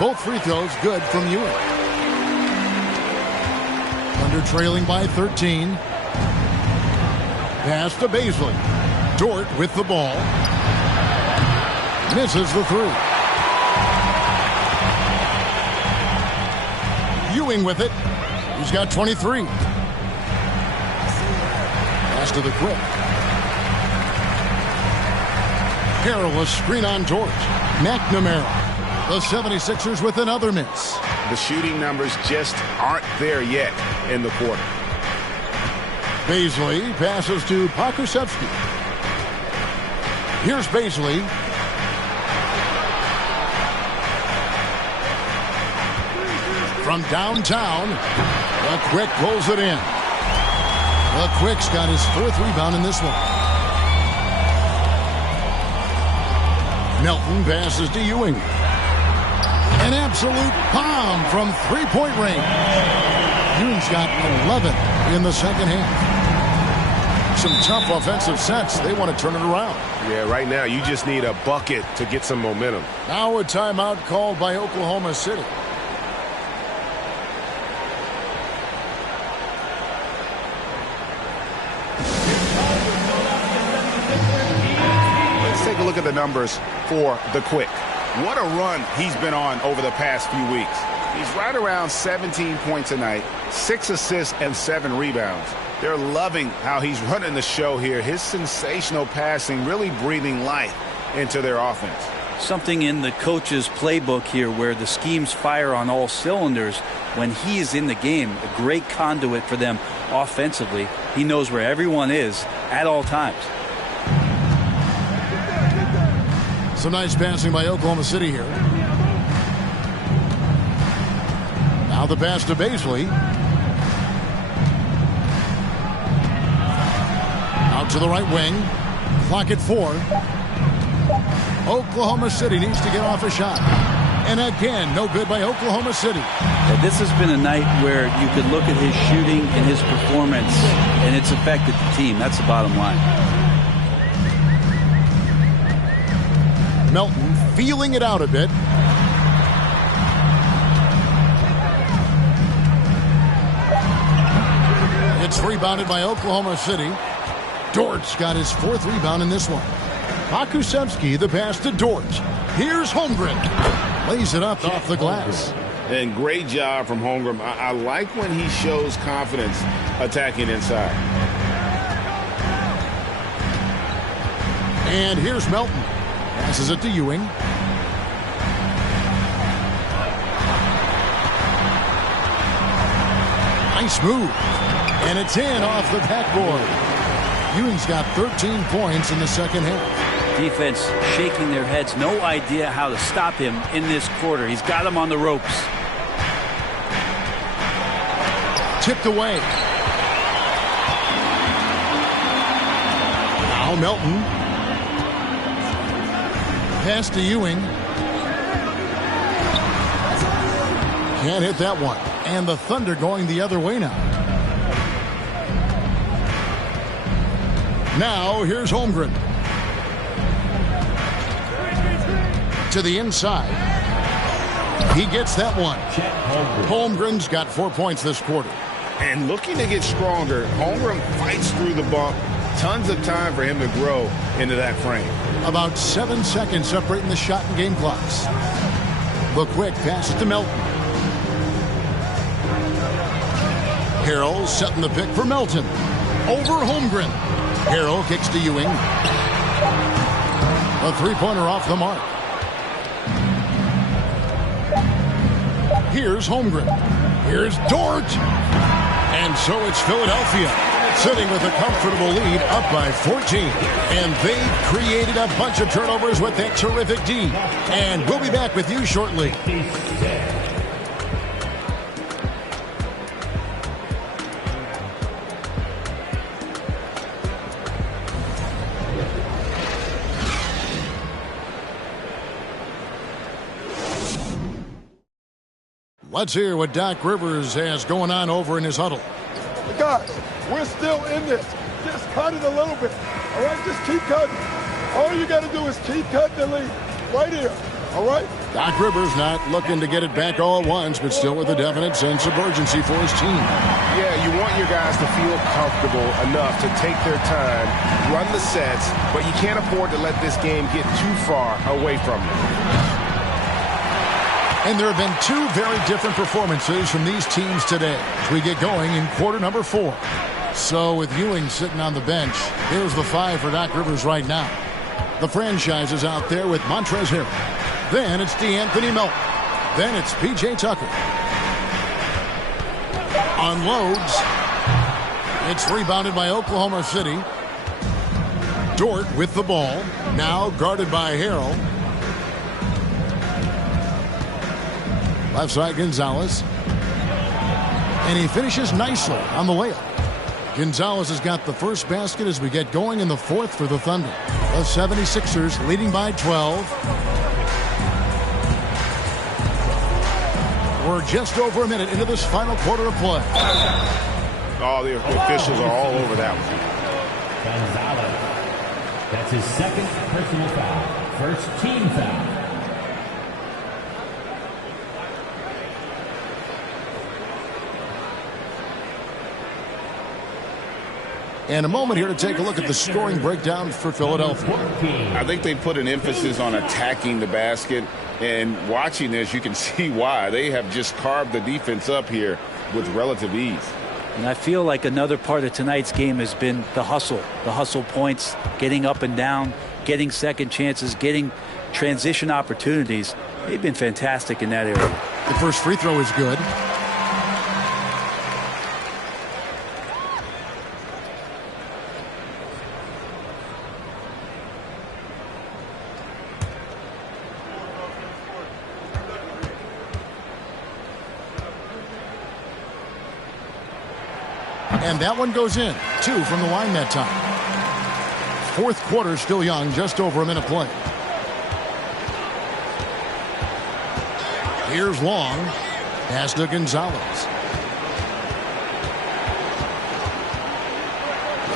Both free throws good from Ewing. Thunder trailing by 13. Pass to Bazley. Dort with the ball. Misses the 3. Ewing with it. He's got 23. Pass to the Quick. Harrell, a screen on George. McNamara. The 76ers with another miss. The shooting numbers just aren't there yet in the quarter. Bazley passes to Pokusevski. Here's Bazley. From downtown, the Quick pulls it in. The Quick's got his 4th rebound in this one. Melton passes to Ewing. An absolute bomb from 3-point range. Ewing's got 11 in the second half. Some tough offensive sets. They want to turn it around. Yeah, right now you just need a bucket to get some momentum. Now a timeout called by Oklahoma City. Let's take a look at the numbers for the Quick. What a run he's been on over the past few weeks. He's right around 17 points a night, 6 assists and 7 rebounds. They're loving how he's running the show here. His sensational passing really breathing life into their offense. Something in the coach's playbook here where the schemes fire on all cylinders. When he is in the game, a great conduit for them offensively. He knows where everyone is at all times. Some nice passing by Oklahoma City here. Now the pass to Bazley. Out to the right wing. Clock at 4. Oklahoma City needs to get off a shot. And again, no good by Oklahoma City. Yeah, this has been a night where you could look at his shooting and his performance, and it's affected the team. That's the bottom line. Melton feeling it out a bit. It's rebounded by Oklahoma City. Dortch got his 4th rebound in this one. Pokusevski, the pass to Dortch. Here's Holmgren. Lays it up off the glass. And great job from Holmgren. I like when he shows confidence attacking inside. And here's Melton. Passes it to Ewing. Nice move. And it's in off the backboard. Ewing's got 13 points in the second half. Defense shaking their heads. No idea how to stop him in this quarter. He's got him on the ropes. Tipped away. Now Melton. Pass to Ewing. Can't hit that one. And the Thunder going the other way now. Now here's Holmgren. To the inside. He gets that one. Holmgren's got 4 points this quarter. And looking to get stronger, Holmgren fights through the bump. Tons of time for him to grow into that frame. About 7 seconds separating the shot and game clocks. The Quick passes to Melton. Harrell setting the pick for Melton. Over Holmgren. Harrell kicks to Ewing. A 3-pointer off the mark. Here's Holmgren. Here's Dortch. And so it's Philadelphia sitting with a comfortable lead up by 14. And they've created a bunch of turnovers with that terrific D. And we'll be back with you shortly. Let's hear what Doc Rivers has going on over in his huddle. Guys, we're still in this. Just cut it a little bit. All right, just keep cutting. All you got to do is keep cutting the lead. Right here. All right? Doc Rivers not looking to get it back all at once, but still with a definite sense of urgency for his team. Yeah, you want your guys to feel comfortable enough to take their time, run the sets, but you can't afford to let this game get too far away from you. And there have been 2 very different performances from these teams today as we get going in quarter number 4. So with Ewing sitting on the bench, here's the 5 for Doc Rivers right now. The franchise is out there with Montrezl Harrell. Then it's DeAnthony Melton. Then it's P.J. Tucker. Unloads. It's rebounded by Oklahoma City. Dort with the ball. Now guarded by Harrell. Left side Gonzalez. And he finishes nicely on the layup. Gonzalez has got the first basket as we get going in the 4th for the Thunder. The 76ers leading by 12. We're just over a minute into this final quarter of play. Oh, the officials are all over that one. Gonzalez. That's his second personal foul. First team foul. And a moment here to take a look at the scoring breakdown for Philadelphia. I think they put an emphasis on attacking the basket, and watching this, you can see why. They have just carved the defense up here with relative ease. And I feel like another part of tonight's game has been the hustle points, getting up and down, getting second chances, getting transition opportunities. They've been fantastic in that area. The first free throw is good. And that one goes in. 2 from the line that time. 4th quarter still young, just over a minute play. Here's Long. Pass to Gonzalez.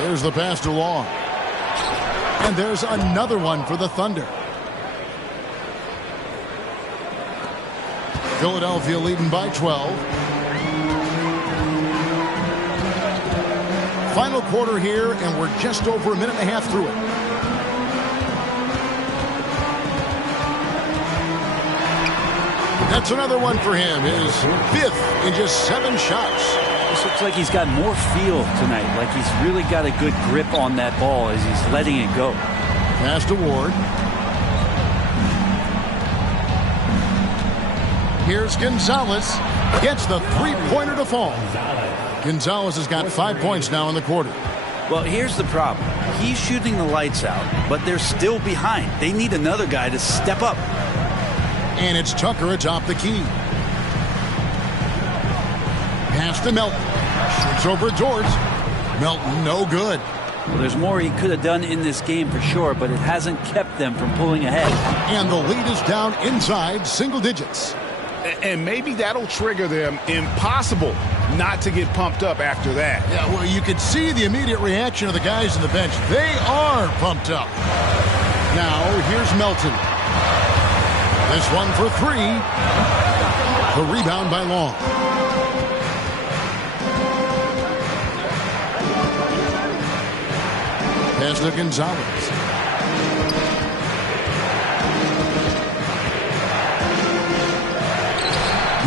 There's the pass to Long. And there's another one for the Thunder. Philadelphia leading by 12. Final quarter here, and we're just over a minute and a half through it. That's another one for him. His 5th in just 7 shots. This looks like he's got more feel tonight, like he's really got a good grip on that ball as he's letting it go. Pass to Ward. Here's Gonzalez. Gets the 3-pointer to fall. Gonzalez has got 5 points now in the quarter. Well, here's the problem. He's shooting the lights out, but they're still behind. They need another guy to step up. And it's Tucker atop the key. Pass to Melton. Shoots over Dort. Melton, no good. Well, there's more he could have done in this game for sure, but it hasn't kept them from pulling ahead. And the lead is down inside single digits. And maybe that'll trigger them. Impossible not to get pumped up after that. Yeah, well, you could see the immediate reaction of the guys on the bench. They are pumped up. Now, here's Melton. This one for 3. The rebound by Long. Pass to Gonzalez.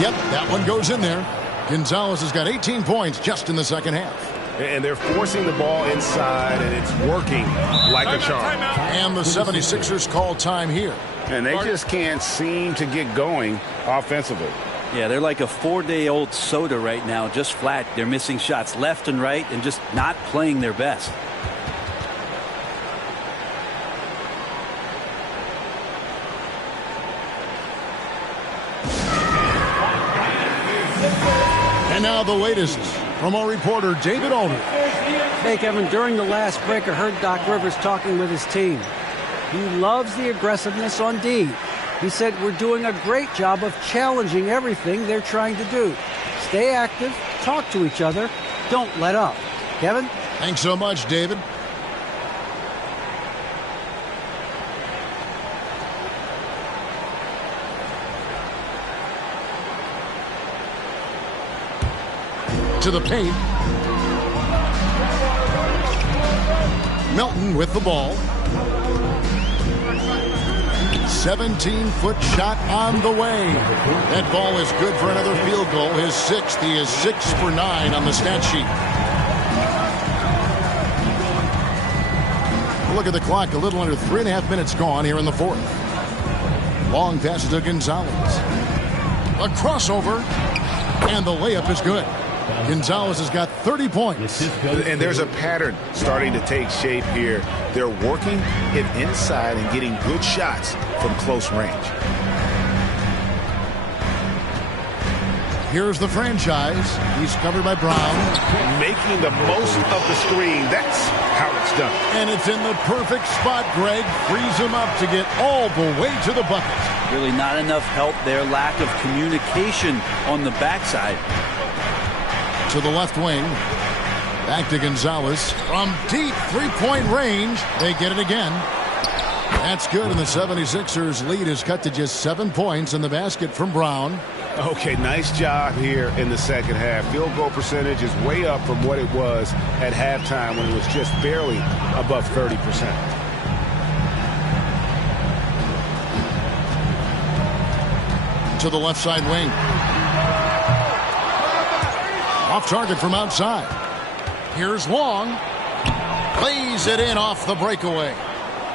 Yep, that one goes in there. Gonzalez has got 18 points just in the second half. And they're forcing the ball inside, and it's working like a charm. And the 76ers call time here. And they just can't seem to get going offensively. Yeah, they're like a 4-day-old soda right now, just flat. They're missing shots left and right and just not playing their best. And now the latest from our reporter, David Aldridge. Hey, Kevin, during the last break, I heard Doc Rivers talking with his team. He loves the aggressiveness on D. He said, we're doing a great job of challenging everything they're trying to do. Stay active, talk to each other, don't let up. Kevin? Thanks so much, David. To the paint. Melton with the ball. 17-foot shot on the way. That ball is good for another field goal. His 6th. He is 6 for 9 on the stat sheet. Look at the clock. A little under 3.5 minutes gone here in the fourth. Long passes to Gonzalez. A crossover. And the layup is good. Gonzalez has got 30 points. And there's a pattern starting to take shape here. They're working it inside and getting good shots from close range. Here's the franchise. He's covered by Brown. Making the most of the screen. That's how it's done. And it's in the perfect spot, Greg. Frees him up to get all the way to the bucket. Really not enough help there. Lack of communication on the backside. To the left wing. Back to Gonzalez. From deep three-point range. They get it again. That's good, and the 76ers lead is cut to just 7 points in the basket from Brown. Okay, nice job here in the second half. Field goal percentage is way up from what it was at halftime when it was just barely above 30%. To the left side wing. Off target from outside. Here's Long. Plays it in off the breakaway.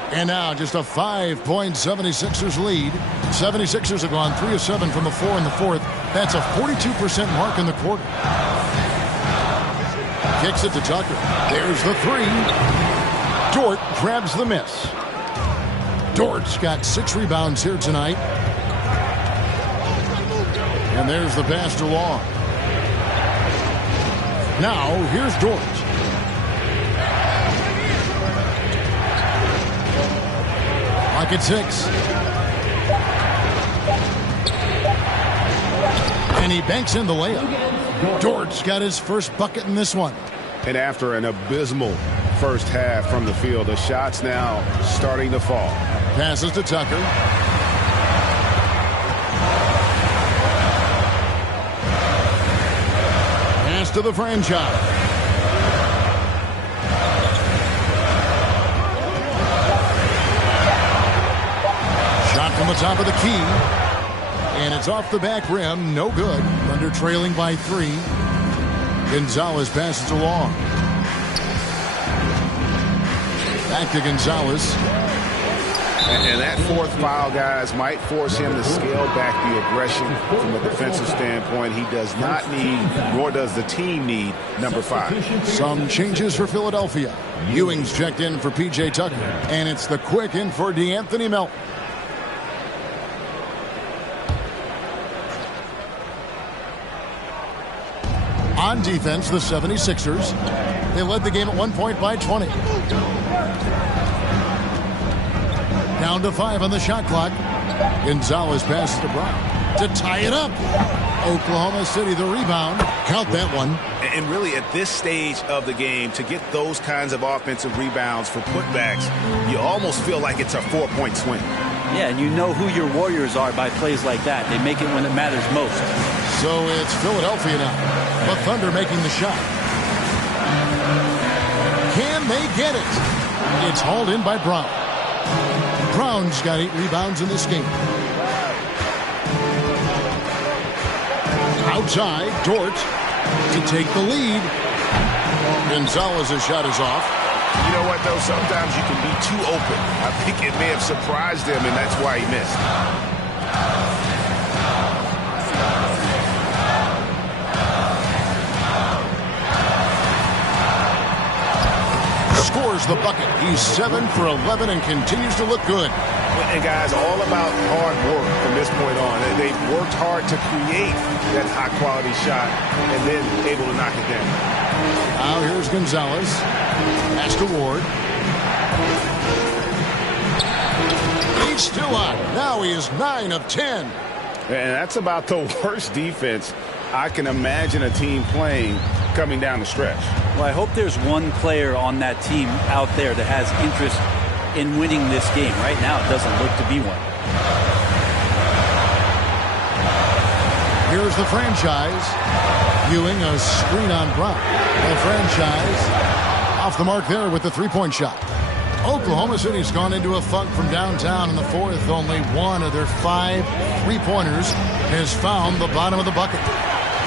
And now just a 5-point 76ers lead. 76ers have gone 3 of 7 from the floor in the fourth. That's a 42% mark in the quarter. Kicks it to Tucker. There's the three. Dort grabs the miss. Dort's got 6 rebounds here tonight. And there's the pass to Long. Now here's Dort. Lock at 6. And he banks in the layup. Dort's got his first bucket in this one. And after an abysmal first half from the field, the shots now starting to fall. Passes to Tucker. Pass to the franchise. From the top of the key. And it's off the back rim. No good. Thunder trailing by 3. Gonzalez passes along. Back to Gonzalez. And that fourth foul, guys, might force him to scale back the aggression from a defensive standpoint. He does not need, nor does the team need, number 5. Some changes for Philadelphia. Ewing's checked in for P.J. Tucker. And it's the quick in for DeAnthony Melton. On defense, the 76ers. They led the game at 1 point by 20. Down to 5 on the shot clock. Gonzalez passes to Brown to tie it up. Oklahoma City the rebound. Count that one. And really at this stage of the game, to get those kinds of offensive rebounds for putbacks, you almost feel like it's a 4-point swing. Yeah, and you know who your Warriors are by plays like that. They make it when it matters most. So it's Philadelphia now. The Thunder making the shot. Can they get it? It's hauled in by Brown. Brown's got 8 rebounds in this game. Outside, Dort to take the lead. Gonzalez's shot is off. You know what, though? Sometimes you can be too open. I think it may have surprised him, and that's why he missed. Scores the bucket. He's 7 for 11 and continues to look good. And guys, all about hard work from this point on. They've worked hard to create that high-quality shot and then able to knock it down. Now here's Gonzalez. Pass to Ward. He's still on. Now he is 9 of 10. And that's about the worst defense I can imagine a team playing coming down the stretch. Well, I hope there's one player on that team out there that has interest in winning this game. Right now, it doesn't look to be one. Here's the franchise. Ewing, a screen on Brown. The franchise off the mark there with the 3-point shot. Oklahoma City's gone into a funk from downtown in the fourth. Only one of their 5 3-pointers has found the bottom of the bucket.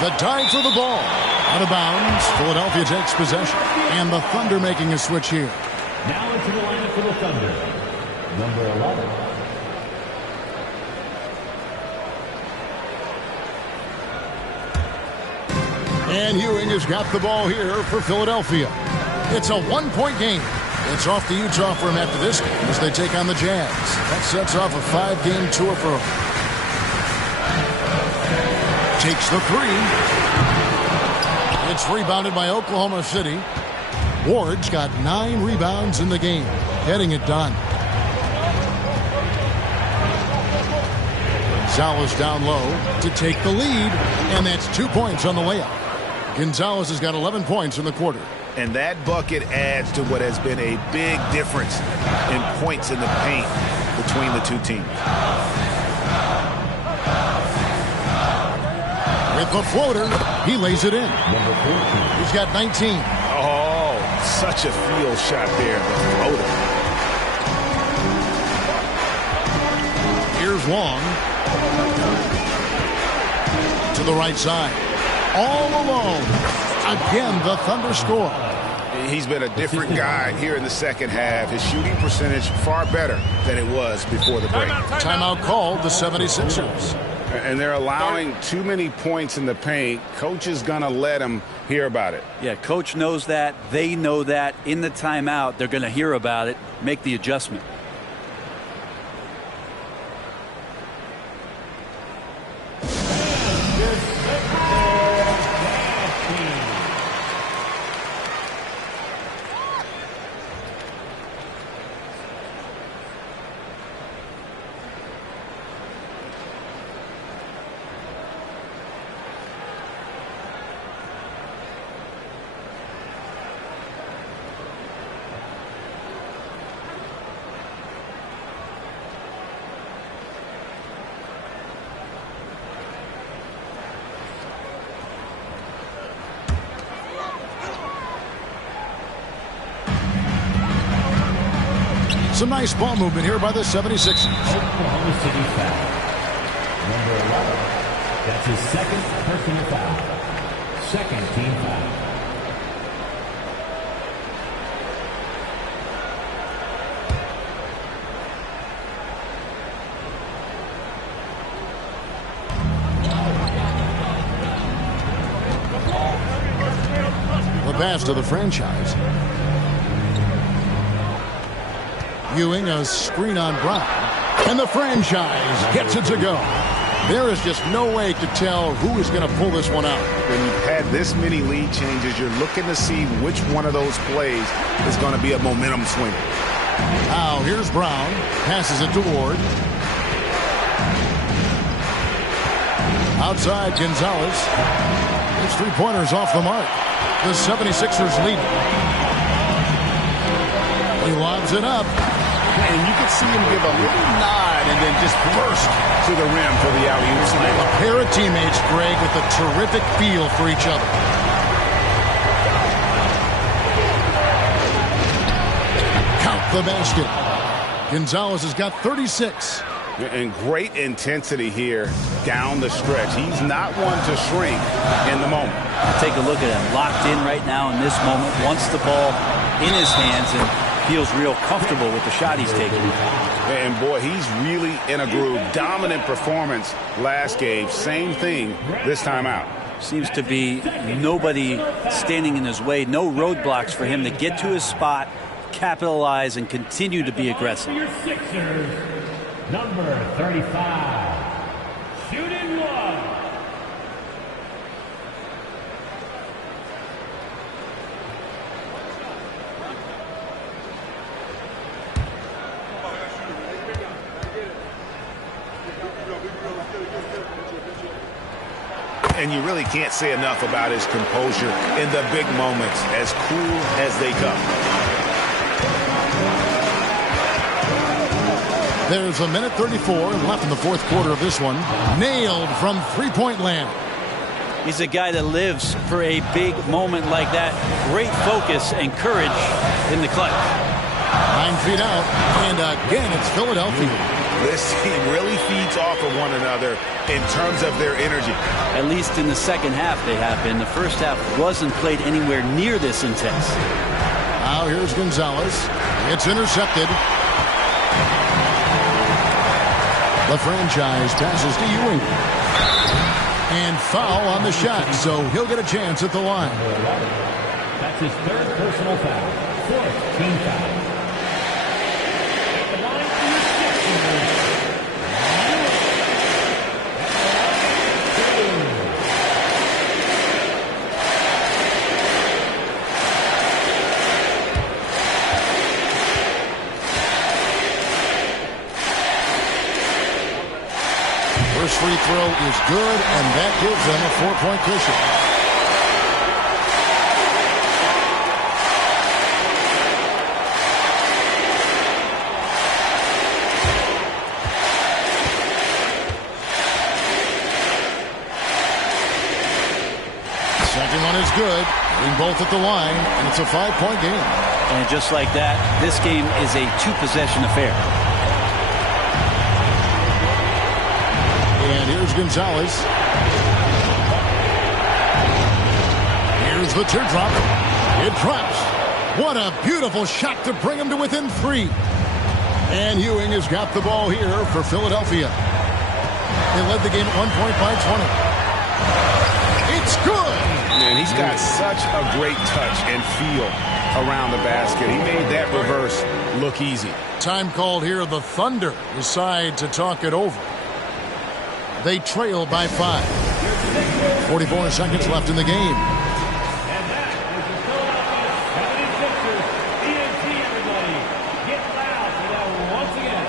The dive for the ball. Out of bounds. Philadelphia takes possession. And the Thunder making a switch here. Now into the lineup for the Thunder, number 11. And Ewing has got the ball here for Philadelphia. It's a one-point game. It's off to Utah for him after this game as they take on the Jazz. That sets off a 5-game tour for him. Takes the three. It's rebounded by Oklahoma City. Ward's got 9 rebounds in the game, getting it done. Gonzalez down low to take the lead, and that's 2 points on the layup. Gonzalez has got 11 points in the quarter. And that bucket adds to what has been a big difference in points in the paint between the two teams. With the floater, he lays it in. He's got 19. Oh, such a field shot there, the floater. Here's Wong. To the right side. All alone. Again, the Thunder score. He's been a different guy here in the second half. His shooting percentage far better than it was before the break. Timeout called the 76ers. And they're allowing too many points in the paint. Coach is going to let him hear about it. Yeah, coach knows that. They know that. In the timeout, they're going to hear about it, make the adjustment. Some nice ball movement here by the 76ers. Oklahoma City foul. Number 11. That's his second personal foul. Second team foul. The pass to the franchise. Ewing, a screen on Brown. And the franchise gets it to go. There is just no way to tell who is going to pull this one out. When you've had this many lead changes, you're looking to see which one of those plays is going to be a momentum swinger. Now, here's Brown. Passes it to Ward. Outside, Gonzalez. His three-pointers off the mark. The 76ers lead. He lobs it up. And you can see him give a little nod and then just burst to the rim for the alley-oop slam. A pair of teammates, Greg, with a terrific feel for each other. Count the basket. Gonzalez has got 36. And great intensity here down the stretch. He's not one to shrink in the moment. Take a look at him. Locked in right now in this moment. Wants the ball in his hands and feels real comfortable with the shot he's taking. And boy, he's really in a groove. Dominant performance last game. Same thing this time out. Seems to be nobody standing in his way. No roadblocks for him to get to his spot, capitalize, and continue to be aggressive. Your Sixers, number 35, shooting one. And you really can't say enough about his composure in the big moments, as cool as they come. There's a minute 34 left in the fourth quarter of this one. Nailed from three-point land. He's a guy that lives for a big moment like that. Great focus and courage in the clutch. 9 feet out, and again it's Philadelphia. This team really feeds off of one another in terms of their energy. At least in the second half they have been. The first half wasn't played anywhere near this intense. Now here's Gonzalez. It's intercepted. The franchise passes to Ewing. And foul on the shot, so he'll get a chance at the line. That's his third personal foul. Fourth team foul. At the line for reception. First free throw is good, and that gives them a 4-point cushion. Second one is good. Hitting both at the line, and it's a 5-point game. And just like that, this game is a 2-possession affair. And here's Gonzalez. Here's the teardrop. It drops. What a beautiful shot to bring him to within 3. And Ewing has got the ball here for Philadelphia. They led the game at 1 point by 20. It's good. Man, he's got such a great touch and feel around the basket. He made that reverse look easy. Time called here. The Thunder decide to talk it over. They trail by 5. 44 seconds left in the game. And that is the Philadelphia 76ers. ENT, everybody. Get loud for that one once again.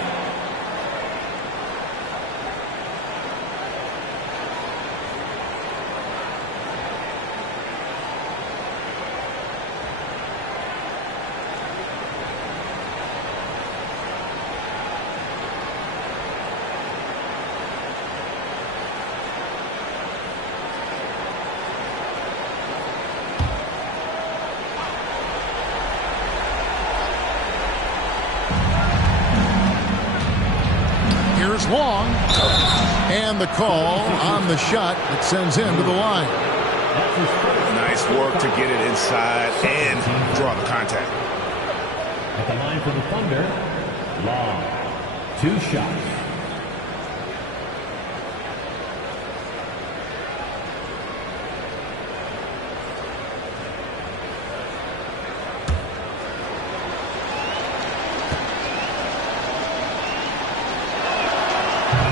Here's Long. And the call on the shot that sends him to the line. Nice work to get it inside and draw the contact. At the line for the Thunder, Long. 2 shots.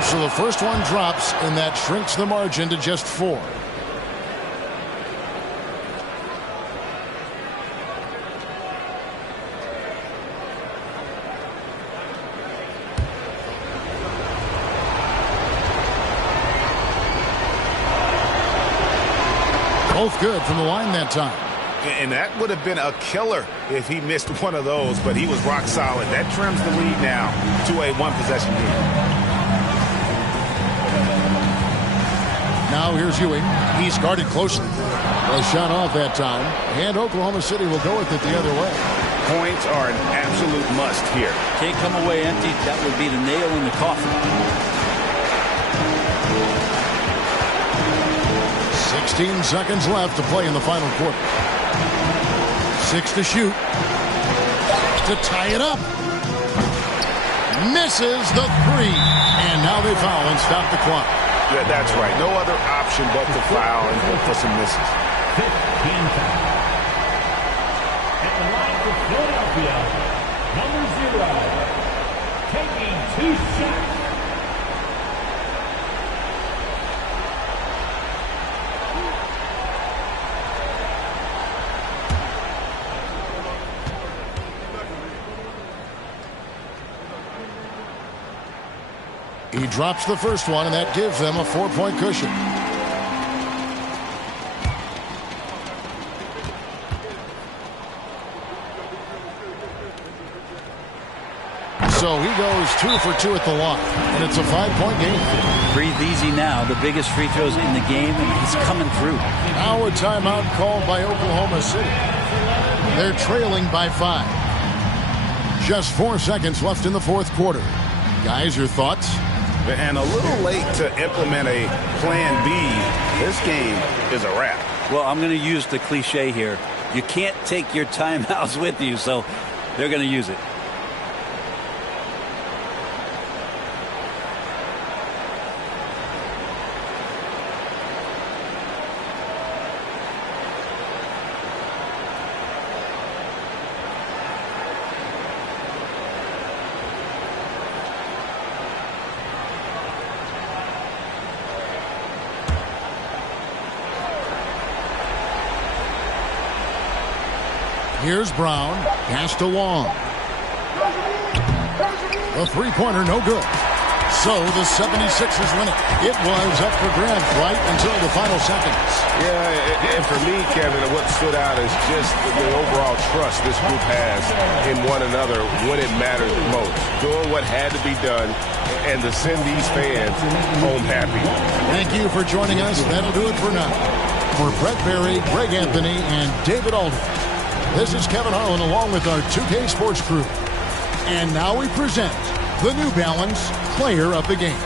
So the first one drops, and that shrinks the margin to just 4. Both good from the line that time. And that would have been a killer if he missed one of those, but he was rock solid. That trims the lead now to a 1-possession lead. Now here's Ewing. He's guarded closely. A shot off that time. And Oklahoma City will go with it the other way. Points are an absolute must here. Can't come away empty. That would be the nail in the coffin. 16 seconds left to play in the final quarter. 6 to shoot. To tie it up. Misses the 3. And now they foul and stop the clock. Yeah, that's right. No other option but to foul and look for some misses. 15 foul. At the line for Philadelphia, number 0, taking 2 shots. He drops the first one, and that gives them a 4-point cushion. So he goes 2 for 2 at the line, and it's a 5-point game. Breathe easy now. The biggest free throws in the game, and he's coming through. Now a timeout called by Oklahoma City. They're trailing by 5. Just 4 seconds left in the fourth quarter. Guys, your thoughts? And a little late to implement a plan B. This game is a wrap. Well, I'm going to use the cliche here. You can't take your timeouts with you, so they're going to use it. Here's Brown. Pass to Long. The three-pointer, no good. So the 76ers win it. It was up for grabs right until the final seconds. Yeah, and for me, Kevin, what stood out is just the overall trust this group has in one another when it matters most. Doing what had to be done and to send these fans home happy. Thank you for joining us. That'll do it for now. For Brett Berry, Greg Anthony, and David Aldridge, this is Kevin Harlan along with our 2K Sports crew. And now we present the New Balance Player of the Game.